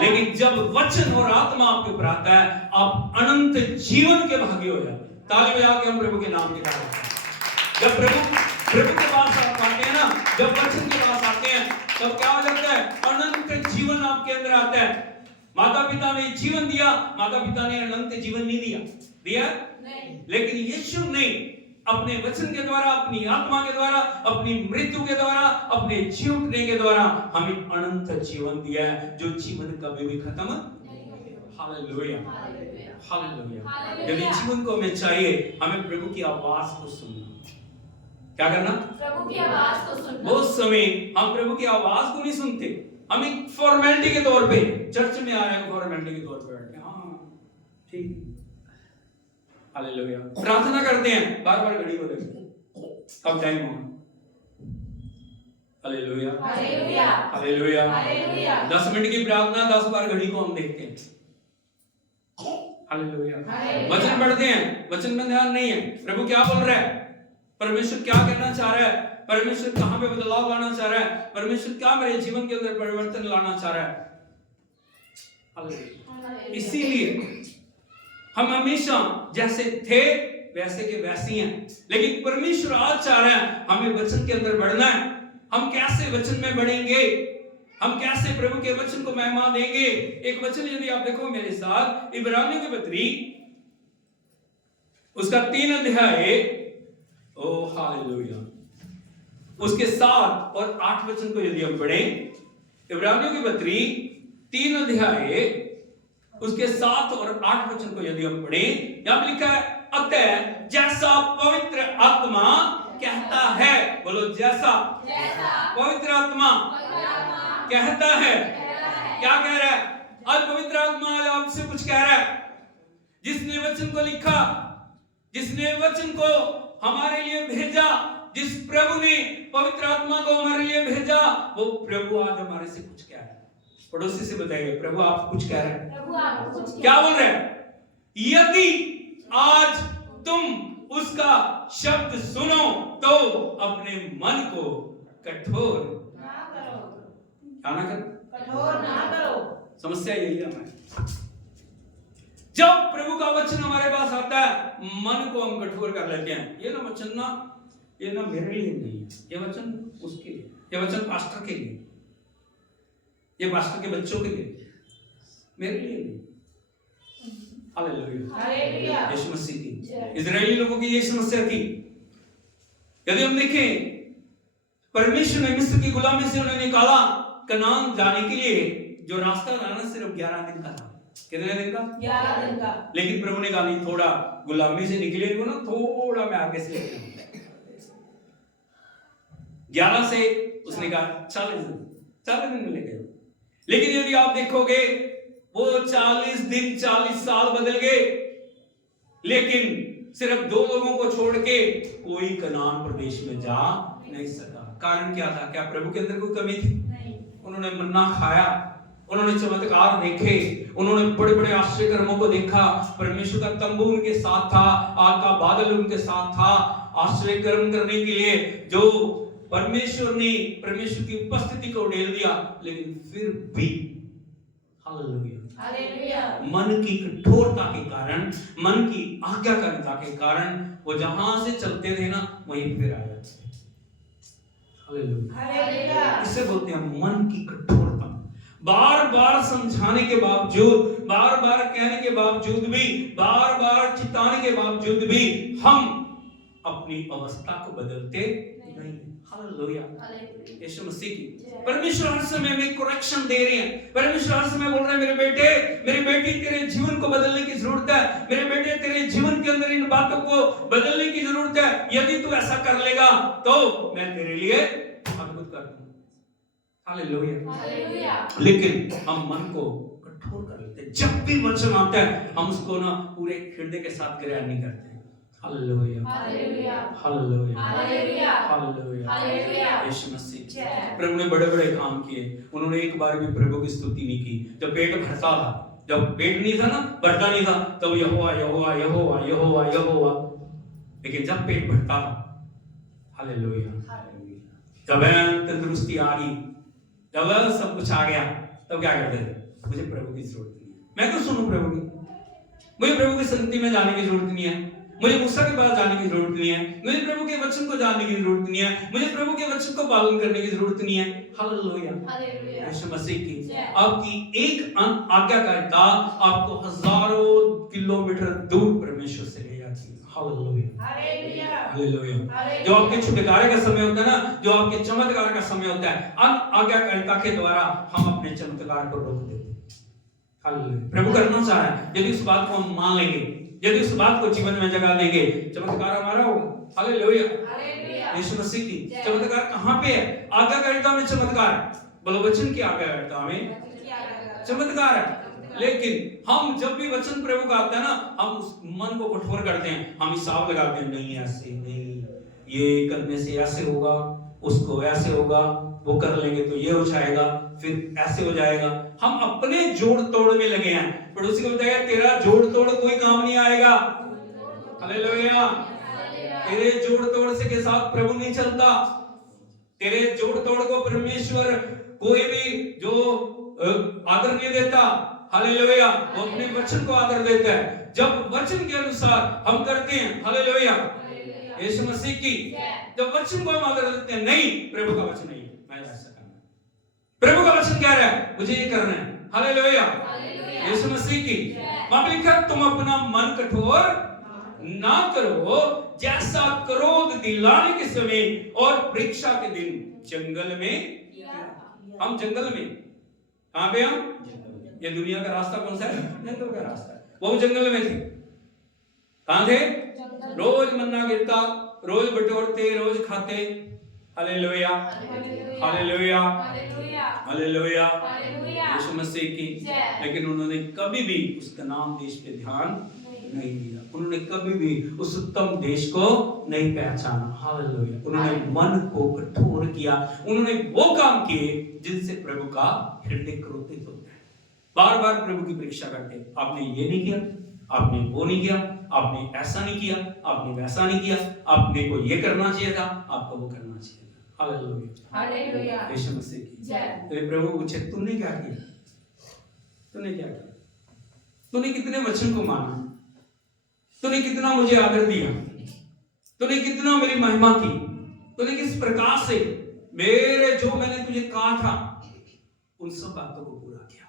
लेकिन जब वचन और आत्मा आपके ऊपर आता है आप अनंत जीवन के भागी हो जाते हैं। ताली बजा के हम प्रभु के नाम के गाते। जब प्रभु के पास आप आते हैं ना, जब वचन के पास आते हैं तब क्या हो जाता है? अनंत जीवन आपके अंदर आता है। माता पिता ने जीवन दिया, माता पिता ने अनंत जीवन नहीं दिया नहीं। लेकिन यीशु ने अपने वचन के द्वारा, अपनी आत्मा के द्वारा, अपनी मृत्यु के द्वारा, अपने जी उठने के द्वारा हमें अनंत जीवन दिया है जो जीवन कभी भी खत्म नहीं। Hallelujah, hallelujah. यदि जीवन को हमें चाहिए हमें प्रभु की आवाज को सुनना। क्या करना? प्रभु की आवाज को सुनना। बहुत समय हम प्रभु की आवाज को नहीं सुनते। हम एक फॉर्मेलिटी के तौर पे चर्च में आ रहे हैं, फॉर्मेलिटी के तौर पे बैठते हैं। हाँ ठीक, हालेलुया। प्रार्थना करते हैं, बार बार घड़ी बोलेंगे कब टाइम होगा। Hallelujah, hallelujah, hallelujah, hallelujah. 10 minute की प्रार्थना 10 बार घड़ी को हम देखते हैं। हालेलुया। वचन पढ़ते हैं, वचन में ध्यान नहीं है। प्रभु क्या बोल रहा है? परमेश्वर क्या कहना चाह रहा है? परमेश्वर कहां पे बदलाव लाना चाह रहा है? परमेश्वर क्या मेरे जीवन के अंदर परिवर्तन लाना चाह रहा है? इसीलिए हम हमेशा जैसे थे वैसे के वैसे हैं। लेकिन परमेश्वर आज चाह रहा है हमें वचन के अंदर बढ़ना है। हम कैसे वचन में बढ़ेंगे? हम कैसे प्रभु के वचन को महिमा देंगे? एक वचन यदि आप देखो मेरे साथ, इब्रानियों की पत्री उसका 3 अध्याय, ओ हालेलुया, उसके 7 और 8 वचन को यदि हम पढ़ें, इब्रानियों की पत्री 3 अध्याय उसके 7 और 8 वचन को यदि हम पढ़ें, यहां पर लिखा है अतः जैसा पवित्र आत्मा कहता है। बोलो जैसा पवित्र आत्मा कहता है। क्या कह रहा है? आज पवित्र आत्मा आज आपसे कुछ कह रहा है। जिसने वचन को लिखा, जिसने वचन को हमारे लिए भेजा, जिस प्रभु ने पवित्र आत्मा को हमारे लिए भेजा, वो प्रभु आज हमारे से कुछ कह रहा है। पड़ोसी से बताइए प्रभु आप कुछ कह रहे हैं। प्रभु आप कुछ क्या बोल रहे हैं? यदि आज तुम उसका शब्द सुनो तो अपने मन को कठोर ना करो। क्या ना करो? कठोर ना करो। समस्या यही है हमारी। जब प्रभु का वचन हमारे पास आता है, मन को हम कठोर कर लेते हैं। ये ना वचन ना, ये ना मेरे लिए नहीं है, ये वचन उसके लिए, ये वचन पास्टर के लिए, ये पास्टर के बच्चों के लिए, मेरे लिए नहीं। हालेलुया, यीशु मसीह की। इजरायली लोगों की ये समस्या थी। यदि हम देखें, परमेश्वर ने मिस्र की गुलामी से उन्हें निकाला, कनान जाने के लिए जो रास्ता था ना सिर्फ 11 दिन का था। कितने दिन का? 11 दिन का। लेकिन प्रभु ने कहा नहीं, थोड़ा गुलामी से निकले को ना, थोड़ा मैं आगे से लेके 11 से उसने कहा 40 दिन में ले गए। लेकिन यदि आप देखोगे वो 40 दिन 40 साल बदल गए, लेकिन सिर्फ 2 लोगों को छोड़ के कोई कनान प्रदेश में जा नहीं सका। कारण क्या था? क्या प्रभु के अंदर कोई कमी थी? नहीं। उन्होंने मन्ना खाया, उन्होंने चमत्कार देखे, उन्होंने बड़े बड़े आश्चर्य कर्मों को देखा। परमेश्वर का तंबू उनके साथ था, आग का बादल उनके साथ था आश्चर्य कर्म करने के लिए, जो परमेश्वर ने परमेश्वर की उपस्थिति को उड़ेल दिया। लेकिन फिर भी हालेलुया, मन की कठोरता के कारण, मन की आज्ञाकारिता के कारण वो जहां से चलते थे ना, वहीं फिर आ जाते। हालेलुया, इसे बोलते हैं मन की कठोरता। बार बार समझाने के बावजूद, बार बार कहने के बावजूद भी, बार बार चिताने के बावजूद भी हम अपनी अवस्था को बदलते नहीं। हालेलुया, यीशु मसीह की। परमेश्वर हर समय में करेक्शन दे रहे हैं। परमेश्वर हर समय बोल रहे हैं, मेरे बेटे, मेरी बेटी, तेरे जीवन को बदलने की जरूरत है। मेरे बेटे, तेरे जीवन के अंदर इन बातों को बदलने की जरूरत है। यदि तू ऐसा कर लेगा तो मैं तेरे लिए अद्भुत कर दूंगा। हालेलुया। लेकिन हम मन को कठोर कर लेते हैं। जब भी वचन आता है हम उसको ना पूरे हृदय के साथ ग्रहण नहीं करते। हालेलुया, हालेलुया, हालेलुया, हालेलुया, यीशु मसीह। प्रभु ने बड़े बड़े काम किए। उन्होंने एक बार भी प्रभु की स्तुति नहीं की। जब पेट भरता था, जब पेट नहीं था ना, भरता नहीं था, तब यहोवा यहोवा यहोवा यहोवा यहोवा। लेकिन जब पेट भरता था, हालेलुया, जब तंदुरुस्ती आ गई, जब सब कुछ आ गया, तब क्या करते थे? मुझे प्रभु की जरूरत नहीं है, मैं तो सुनूं प्रभु की, मुझे प्रभु की संगति में जाने की जरूरत नहीं है, मुझे मूसा के पास जाने की जरूरत नहीं है, मुझे प्रभु के वचन को जानने की जरूरत नहीं है, मुझे प्रभु के वचन को पालन करने की जरूरत नहीं है। हालेलुया, यीशु मसीह की। आपकी एक आज्ञाकारिता आपको हजारों किलोमीटर दूर परमेश्वर से ले जाती है। Hallelujah, hallelujah. जो आपके छुटकारे का समय होता है ना, जो आपके चमत्कार का समय होता है, आज्ञाकारिता के द्वारा हम अपने चमत्कार को रोक देते हैं। हालेलुया। प्रभु करना चाह रहा है, यदि उस बात को हम मान लेंगे, यदि उस बात को जीवन में जगा देंगे, चमत्कार हमारा होगा। हालेलुया, यीशु मसीह की। चमत्कार कहां पे है? आज्ञाकारिता में चमत्कार है। बोलो, वचन की आज्ञाकारिता में चमत्कार है। लेकिन हम जब भी वचन प्रभु का आता है ना, हम उस मन को कठोर करते हैं, हम हिसाब लगाते हैं, नहीं ऐसे नहीं, ये करने से ऐसे होगा, उसको ऐसे होगा, वो कर लेंगे तो ये हो जाएगा, फिर ऐसे हो जाएगा। हम अपने जोड़ तोड़ में लगे हैं। पड़ोसी को बताया, तेरा जोड़ तोड़ कोई काम नहीं आएगा। हालेलुया, तेरे जोड़ तोड़ से के साथ प्रभु नहीं चलता। तेरे जोड़ तोड़ को परमेश्वर कोई भी जो आदर नहीं देता। हालेलुया, वो अपने वचन को आदर देता है। जब वचन के अनुसार हम करते हैं, हालेलुया, यीशु मसीह की, जब वचन को हम आदर देते हैं, नहीं, प्रभु का वचन नहीं, मैं ऐसा करना, प्रभु का वचन कह रहा है मुझे ये करना है। हालेलुया, यीशु मसीह की। वहां पे लिखा, तुम अपना मन कठोर ना करो, जैसा क्रोध दिलाने के समय और परीक्षा के दिन जंगल में। हम जंगल में, कहां पे? हम ये दुनिया का रास्ता कौन सा है? जंगल का रास्ता है। वो जंगल में थे। कहां थे? रोज मन्ना गिरता, रोज बटोरते, रोज खाते। हालेलुया, हालेलुया, हालेलुया, यीशु मसीह की। लेकिन उन्होंने कभी भी उसका नाम देश पे ध्यान नहीं दिया। उन्होंने कभी भी उस उत्तम देश को नहीं पहचाना। हालेलुया, उन्होंने मन को कठोर किया। उन्होंने वो काम किए जिनसे प्रभु का हृदय क्रोधित होता है। बार बार प्रभु की परीक्षा करते, आपने ये नहीं किया, आपने वो नहीं किया, आपने ऐसा नहीं किया, आपने वैसा नहीं किया, आपने को ये करना चाहिए था, आपको वो करना चाहिए था। हालेलुया, हालेलुया, यीशु मसीह की जय। तो प्रभु पूछे, तूने क्या किया? तूने क्या किया? तूने कितने वचन को माना, तूने कितना मुझे आदर दिया, तूने कितना मेरी महिमा की, तूने किस प्रकार से मेरे जो मैंने तुझे कहा था उन सब बातों को पूरा किया।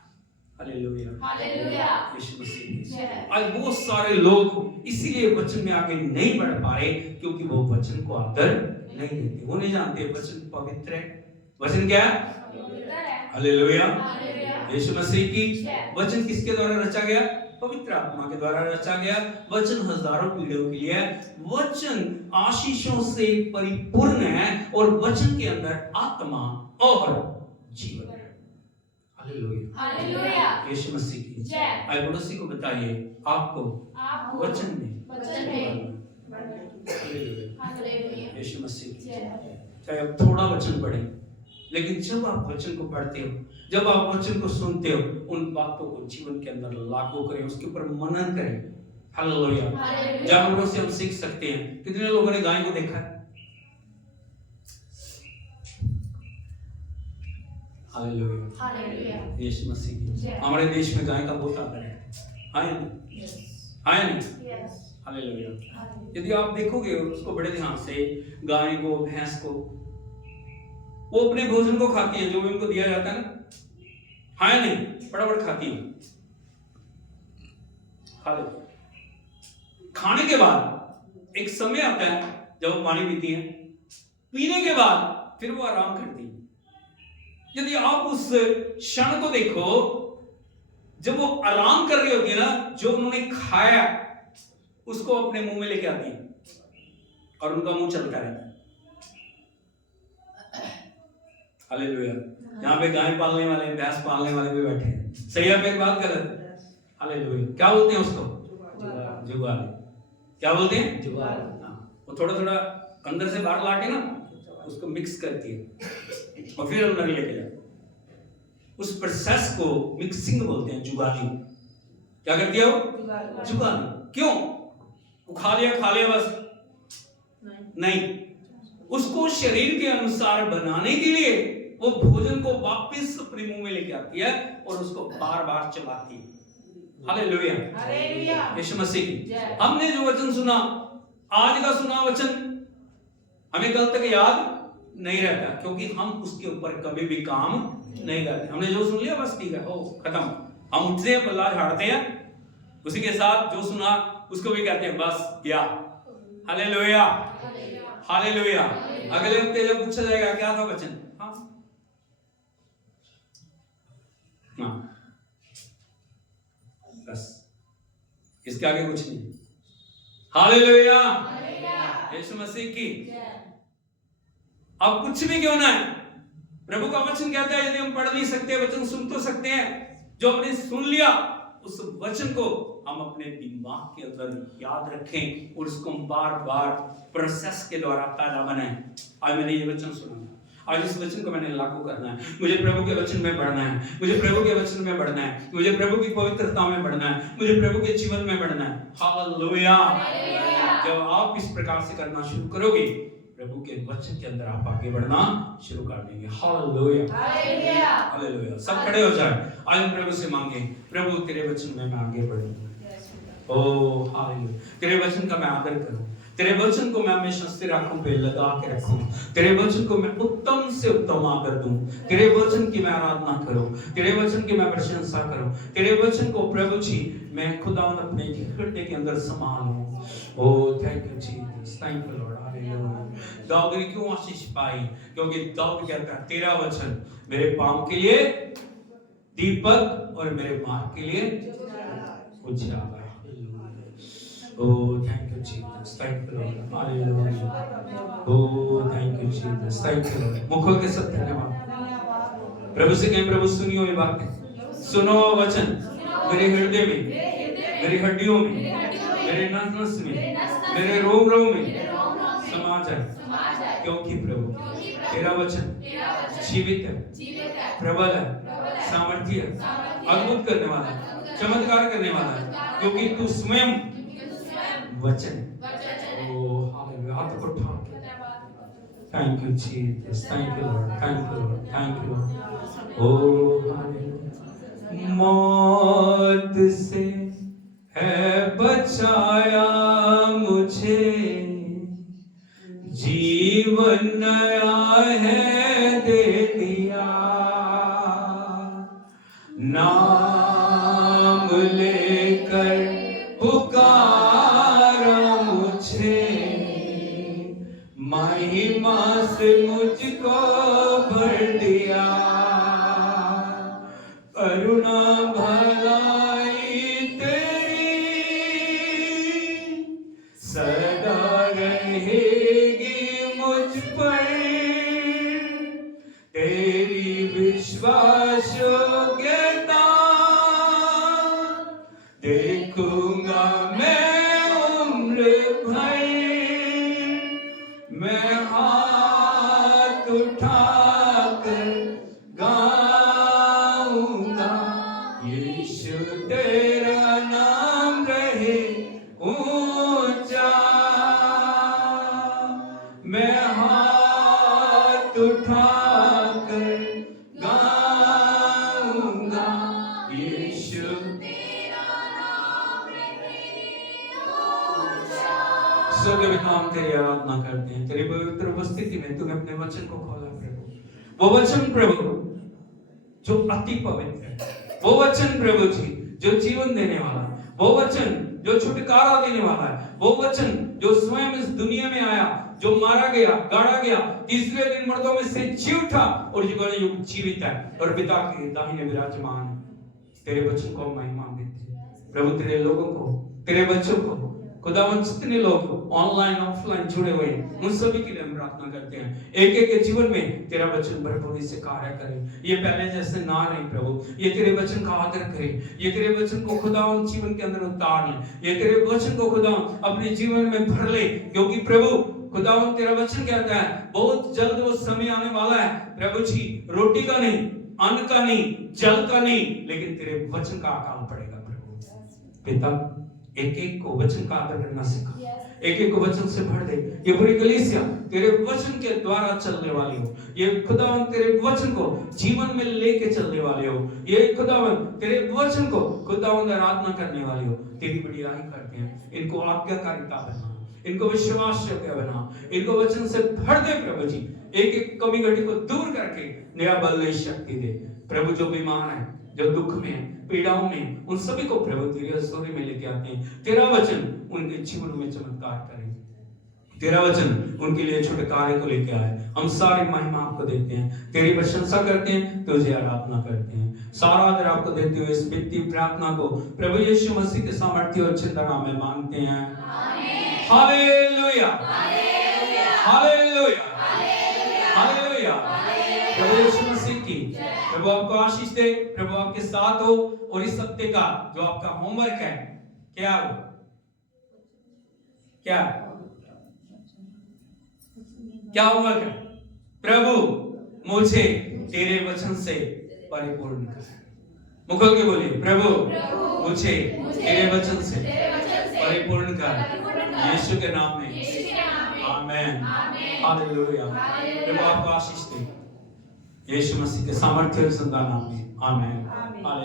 हालेलुया, हालेलुया, यीशु मसीह। आज बहुत सारे लोग इसीलिए वचन में आगे नहीं बढ़ पा रहे क्योंकि वो वचन को आदर नहीं देते। वो नहीं जानते वचन पवित्र है। वचन क्या है? हालेलुया, यीशु मसीह की वचन किसके द्वारा रचा गया? पवित्र आत्मा के द्वारा रचा गया। वचन हजारों पीढ़ियों के लिए है। वचन आशीषों से परिपूर्ण है और वचन के अंदर आत्मा और जीवन है। हालेलुया, हालेलुया, यीशु मसीह की जय। आज पड़ोसी को बताइए आपको वचन में हालेलुया, यीशु मसीह की जय। चाहे आप थोड़ा वचन पढ़ें, लेकिन जब आप वचन को पढ़ते हो, जब आप वचन को सुनते हो, उन बातों को जीवन के अंदर लागू करें, उसके ऊपर मनन करें। हालेलुया, जानवरों से हम सीख सकते हैं। कितने लोगों ने गाय को देखा है? हालेलुया, हालेलुया, यीशु मसीह की। जय। हमारे देश में गाय का बहुत आदर है। आए नहीं? आए नहीं? Yes, hallelujah. हालेलुया, यदि आप देखोगे उसको बड़े ध्यान से, गाय को, भैंस को, वो अपने भोजन को खाती है जो भी उनको दिया जाता है ना, हाँ या नहीं? फटाफट खाती है। खा लेती। खाने के बाद एक समय आता है जब वो पानी पीती है, पीने के बाद फिर वो आराम करती है। यदि आप उस क्षण को देखो जब वो आराम कर रही होती है ना, जो उन्होंने खाया उसको अपने मुंह में लेके आती है और उनका मुंह चलता रहता है। हालेलुया। यहाँ पे गाय पालने वाले, भैंस पालने वाले भी बैठे हैं। सही है, मेरी बात गलत है? हालेलुया। क्या बोलते हैं उसको? जुगाल। क्या बोलते हैं? जुगाल। वो थोड़ा थोड़ा अंदर से बाहर लाके ना उसको मिक्स करती है और फिर अंदर लेके जाती है। उस प्रोसेस को मिक्सिंग बोलते हैं, जुगाली। क्या करती है वो? जुगाली। क्यों? वो खा लिया बस नहीं, उसको शरीर के अनुसार बनाने के लिए वो भोजन को वापस अपने मुंह में लेके आती है और उसको बार बार चबाती है। हालेलुया, हालेलुया, यीशु मसीह की। हमने जो वचन सुना, आज का सुना वचन हमें कल तक याद नहीं रहता क्योंकि हम उसके ऊपर कभी भी काम नहीं करते। हमने जो सुन लिया बस ठीक है, हो खत्म। हम उठते हैं, पल्ला झाड़ते हैं, उसी के साथ जो सुना उसको भी कहते हैं बस गया। Hallelujah, hallelujah. अगले हफ्ते जब पूछा जाएगा क्या था वचन, हाँ बस, इसके आगे कुछ नहीं। हालेलुया, यीशु मसीह की। अब कुछ भी क्यों ना है, प्रभु का वचन कहता है यदि हम पढ़ नहीं सकते, वचन सुन तो सकते हैं। जो हमने सुन लिया उस वचन को हम अपने दिमाग के अंदर याद रखें और उसको बार बार प्रोसेस के द्वारा ताजा बनाएं। आज मैंने ये वचन सुना, आज इस वचन को मैंने लागू करना है। मुझे प्रभु के वचन में बढ़ना है, मुझे प्रभु के वचन में बढ़ना है, मुझे प्रभु की पवित्रता में बढ़ना है, मुझे प्रभु के जीवन में बढ़ना है। हालेलुया। जब आप इस प्रकार से करना शुरू करोगे, प्रभु के वचन के अंदर आप आगे बढ़ना शुरू कर देंगे। Hallelujah, hallelujah. सब खड़े हो जाए, आज हम प्रभु से मांगे, प्रभु तेरे वचन में मैं आगे बढ़ूं। ओह हालेलुया, तेरे वचन का मैं आदर करूं, तेरे वचन को मैं हमेशा सिर आंखों पे लगा के रखूं, तेरे वचन को मैं उत्तम से उत्तम आदर दूं, तेरे वचन की मैं आराधना करूं, तेरे वचन की मैं प्रशंसा करूं, तेरे वचन को प्रभु जी मैं खुदावंद अपने हृदय के अंदर संभालूं। Oh thank you Jesus, thank you Lord. Hallelujah. Daud ने क्यों आशीष पाई? क्योंकि दाऊद कहता है तेरा वचन मेरे पांव के लिए दीपक और मेरे मार्ग के लिए उजाला। Oh, thank you, Jesus. Thank you, Lord. Hallelujah. Oh, thank you, Jesus. Thank you, Lord. मुखों के सब धन्यवाद। प्रभु से कहें, प्रभु सुनियो ये बातें, सुनो वचन मेरे हृदय में, मेरी हड्डियों में, मेरे नस में, मेरे रोम में समा जाए। क्योंकि प्रभु तेरा वचन जीवित है, प्रबल है, सामर्थ्य है, अद्भुत करने वाला है, चमत्कार करने वाला है, क्योंकि तू स्वयं वचन। Oh hallelujah. हाथ को उठाओ। Thank you Jesus, thank you Lord, thank you Lord, thank you Lord. Oh hallelujah. मौत से है बचाया मुझे, जीवन नया है दे दिया, नाम लेकर पुकारा मुझे, महिमा से मुझको भर दिया, करुणा भलाई तेरी सदा रहेगी मुझ पर, तेरी विश्वास योग्यता देखूंगा मैं उम्र भर, मैं हाथ उठाकर गाऊंगा, यीशु तेरा नाम रहे ऊंचा, मैं हाथ उठाकर गाऊंगा, यीशु स्वर्ग में हम तेरी आराधना करते हैं, तेरी पवित्र उपस्थिति में तूने अपने वचन को खोला प्रभु, वो वचन प्रभु जो अति पवित्र है, वो वचन प्रभु जी जो जीवन देने वाला है, वो वचन जो छुटकारा देने वाला है, वो वचन जो स्वयं इस दुनिया में आया, जो मारा गया, गाड़ा गया, तीसरे दिन मर्दों में से जी उठा और युग जीवित है और पिता के दाहिने विराजमान है। तेरे वचन को महिमा देते हैं प्रभु, तेरे लोगों को, तेरे बच्चों को, खुदावन जितने लोग ऑनलाइन ऑफलाइन जुड़े हुए हैं उन सभी के लिए हम प्रार्थना करते हैं, एक एक के जीवन में तेरा वचन भरपूरी से कार्य करे, ये पहले जैसे ना रहे प्रभु, ये तेरे वचन का आदर करे, ये तेरे वचन को खुदावन जीवन के अंदर उतार ले, ये तेरे वचन को खुदावन अपने जीवन में भर ले, क्योंकि प्रभु खुदावन तेरा वचन कहता है बहुत जल्द वो समय आने वाला है प्रभु जी, रोटी का नहीं, अन्न का नहीं, जल का नहीं, लेकिन तेरे वचन का अकाल पड़ेगा प्रभु। पिता एक एक को वचन का आदर करना सिखा, एक एक को वचन से भर दे, ये पूरी कलीसिया तेरे वचन के द्वारा चलने वाली हो, ये खुदावन तेरे वचन को जीवन में लेके चलने वाले हो, ये खुदावन तेरे वचन को खुदावन आराधना करने वाले हो, तेरी बड़ाई करते हैं, इनको आज्ञाकारिता बना, इनको विश्वास योग्य बना, इनको वचन से भर दे प्रभु जी, एक एक कमी घटी को दूर करके नया बल नई शक्ति दे प्रभु, जो बीमार है, जो दुख में है, पीड़ाओं में, उन सभी को प्रभु तेरी हजूरी में लेके आते हैं, तेरा वचन उनके जीवन में चमत्कार करे, तेरा वचन उनके लिए छुटकारे को लेके आए, हम सारी महिमा आपको देते हैं, तेरी प्रशंसा करते हैं, तुझे आराधना करते हैं, सारा आदर आपको देते हुए इस वित्तीय प्रार्थना को प्रभु यीशु मसीह के सामर्थ्य और जिंदा नाम में मांगते हैं, हालेलुया, हालेलुया, हालेलुया। प्रभु यीशु मसीह की प्रभु आपको आशीष दे, प्रभु आपके साथ हो, और इस हफ्ते का जो आपका होमवर्क है क्या हो, क्या क्या होमवर्क है, प्रभु मुझे तेरे वचन से परिपूर्ण कर, मुखल के बोलिए प्रभु मुझे तेरे वचन से परिपूर्ण कर, यीशु के नाम में, आमेन, हालेलुया। प्रभु आपको आशीष दे, यीशु मसीह के सामर्थ्य और जिंदा नाम में, आमेन।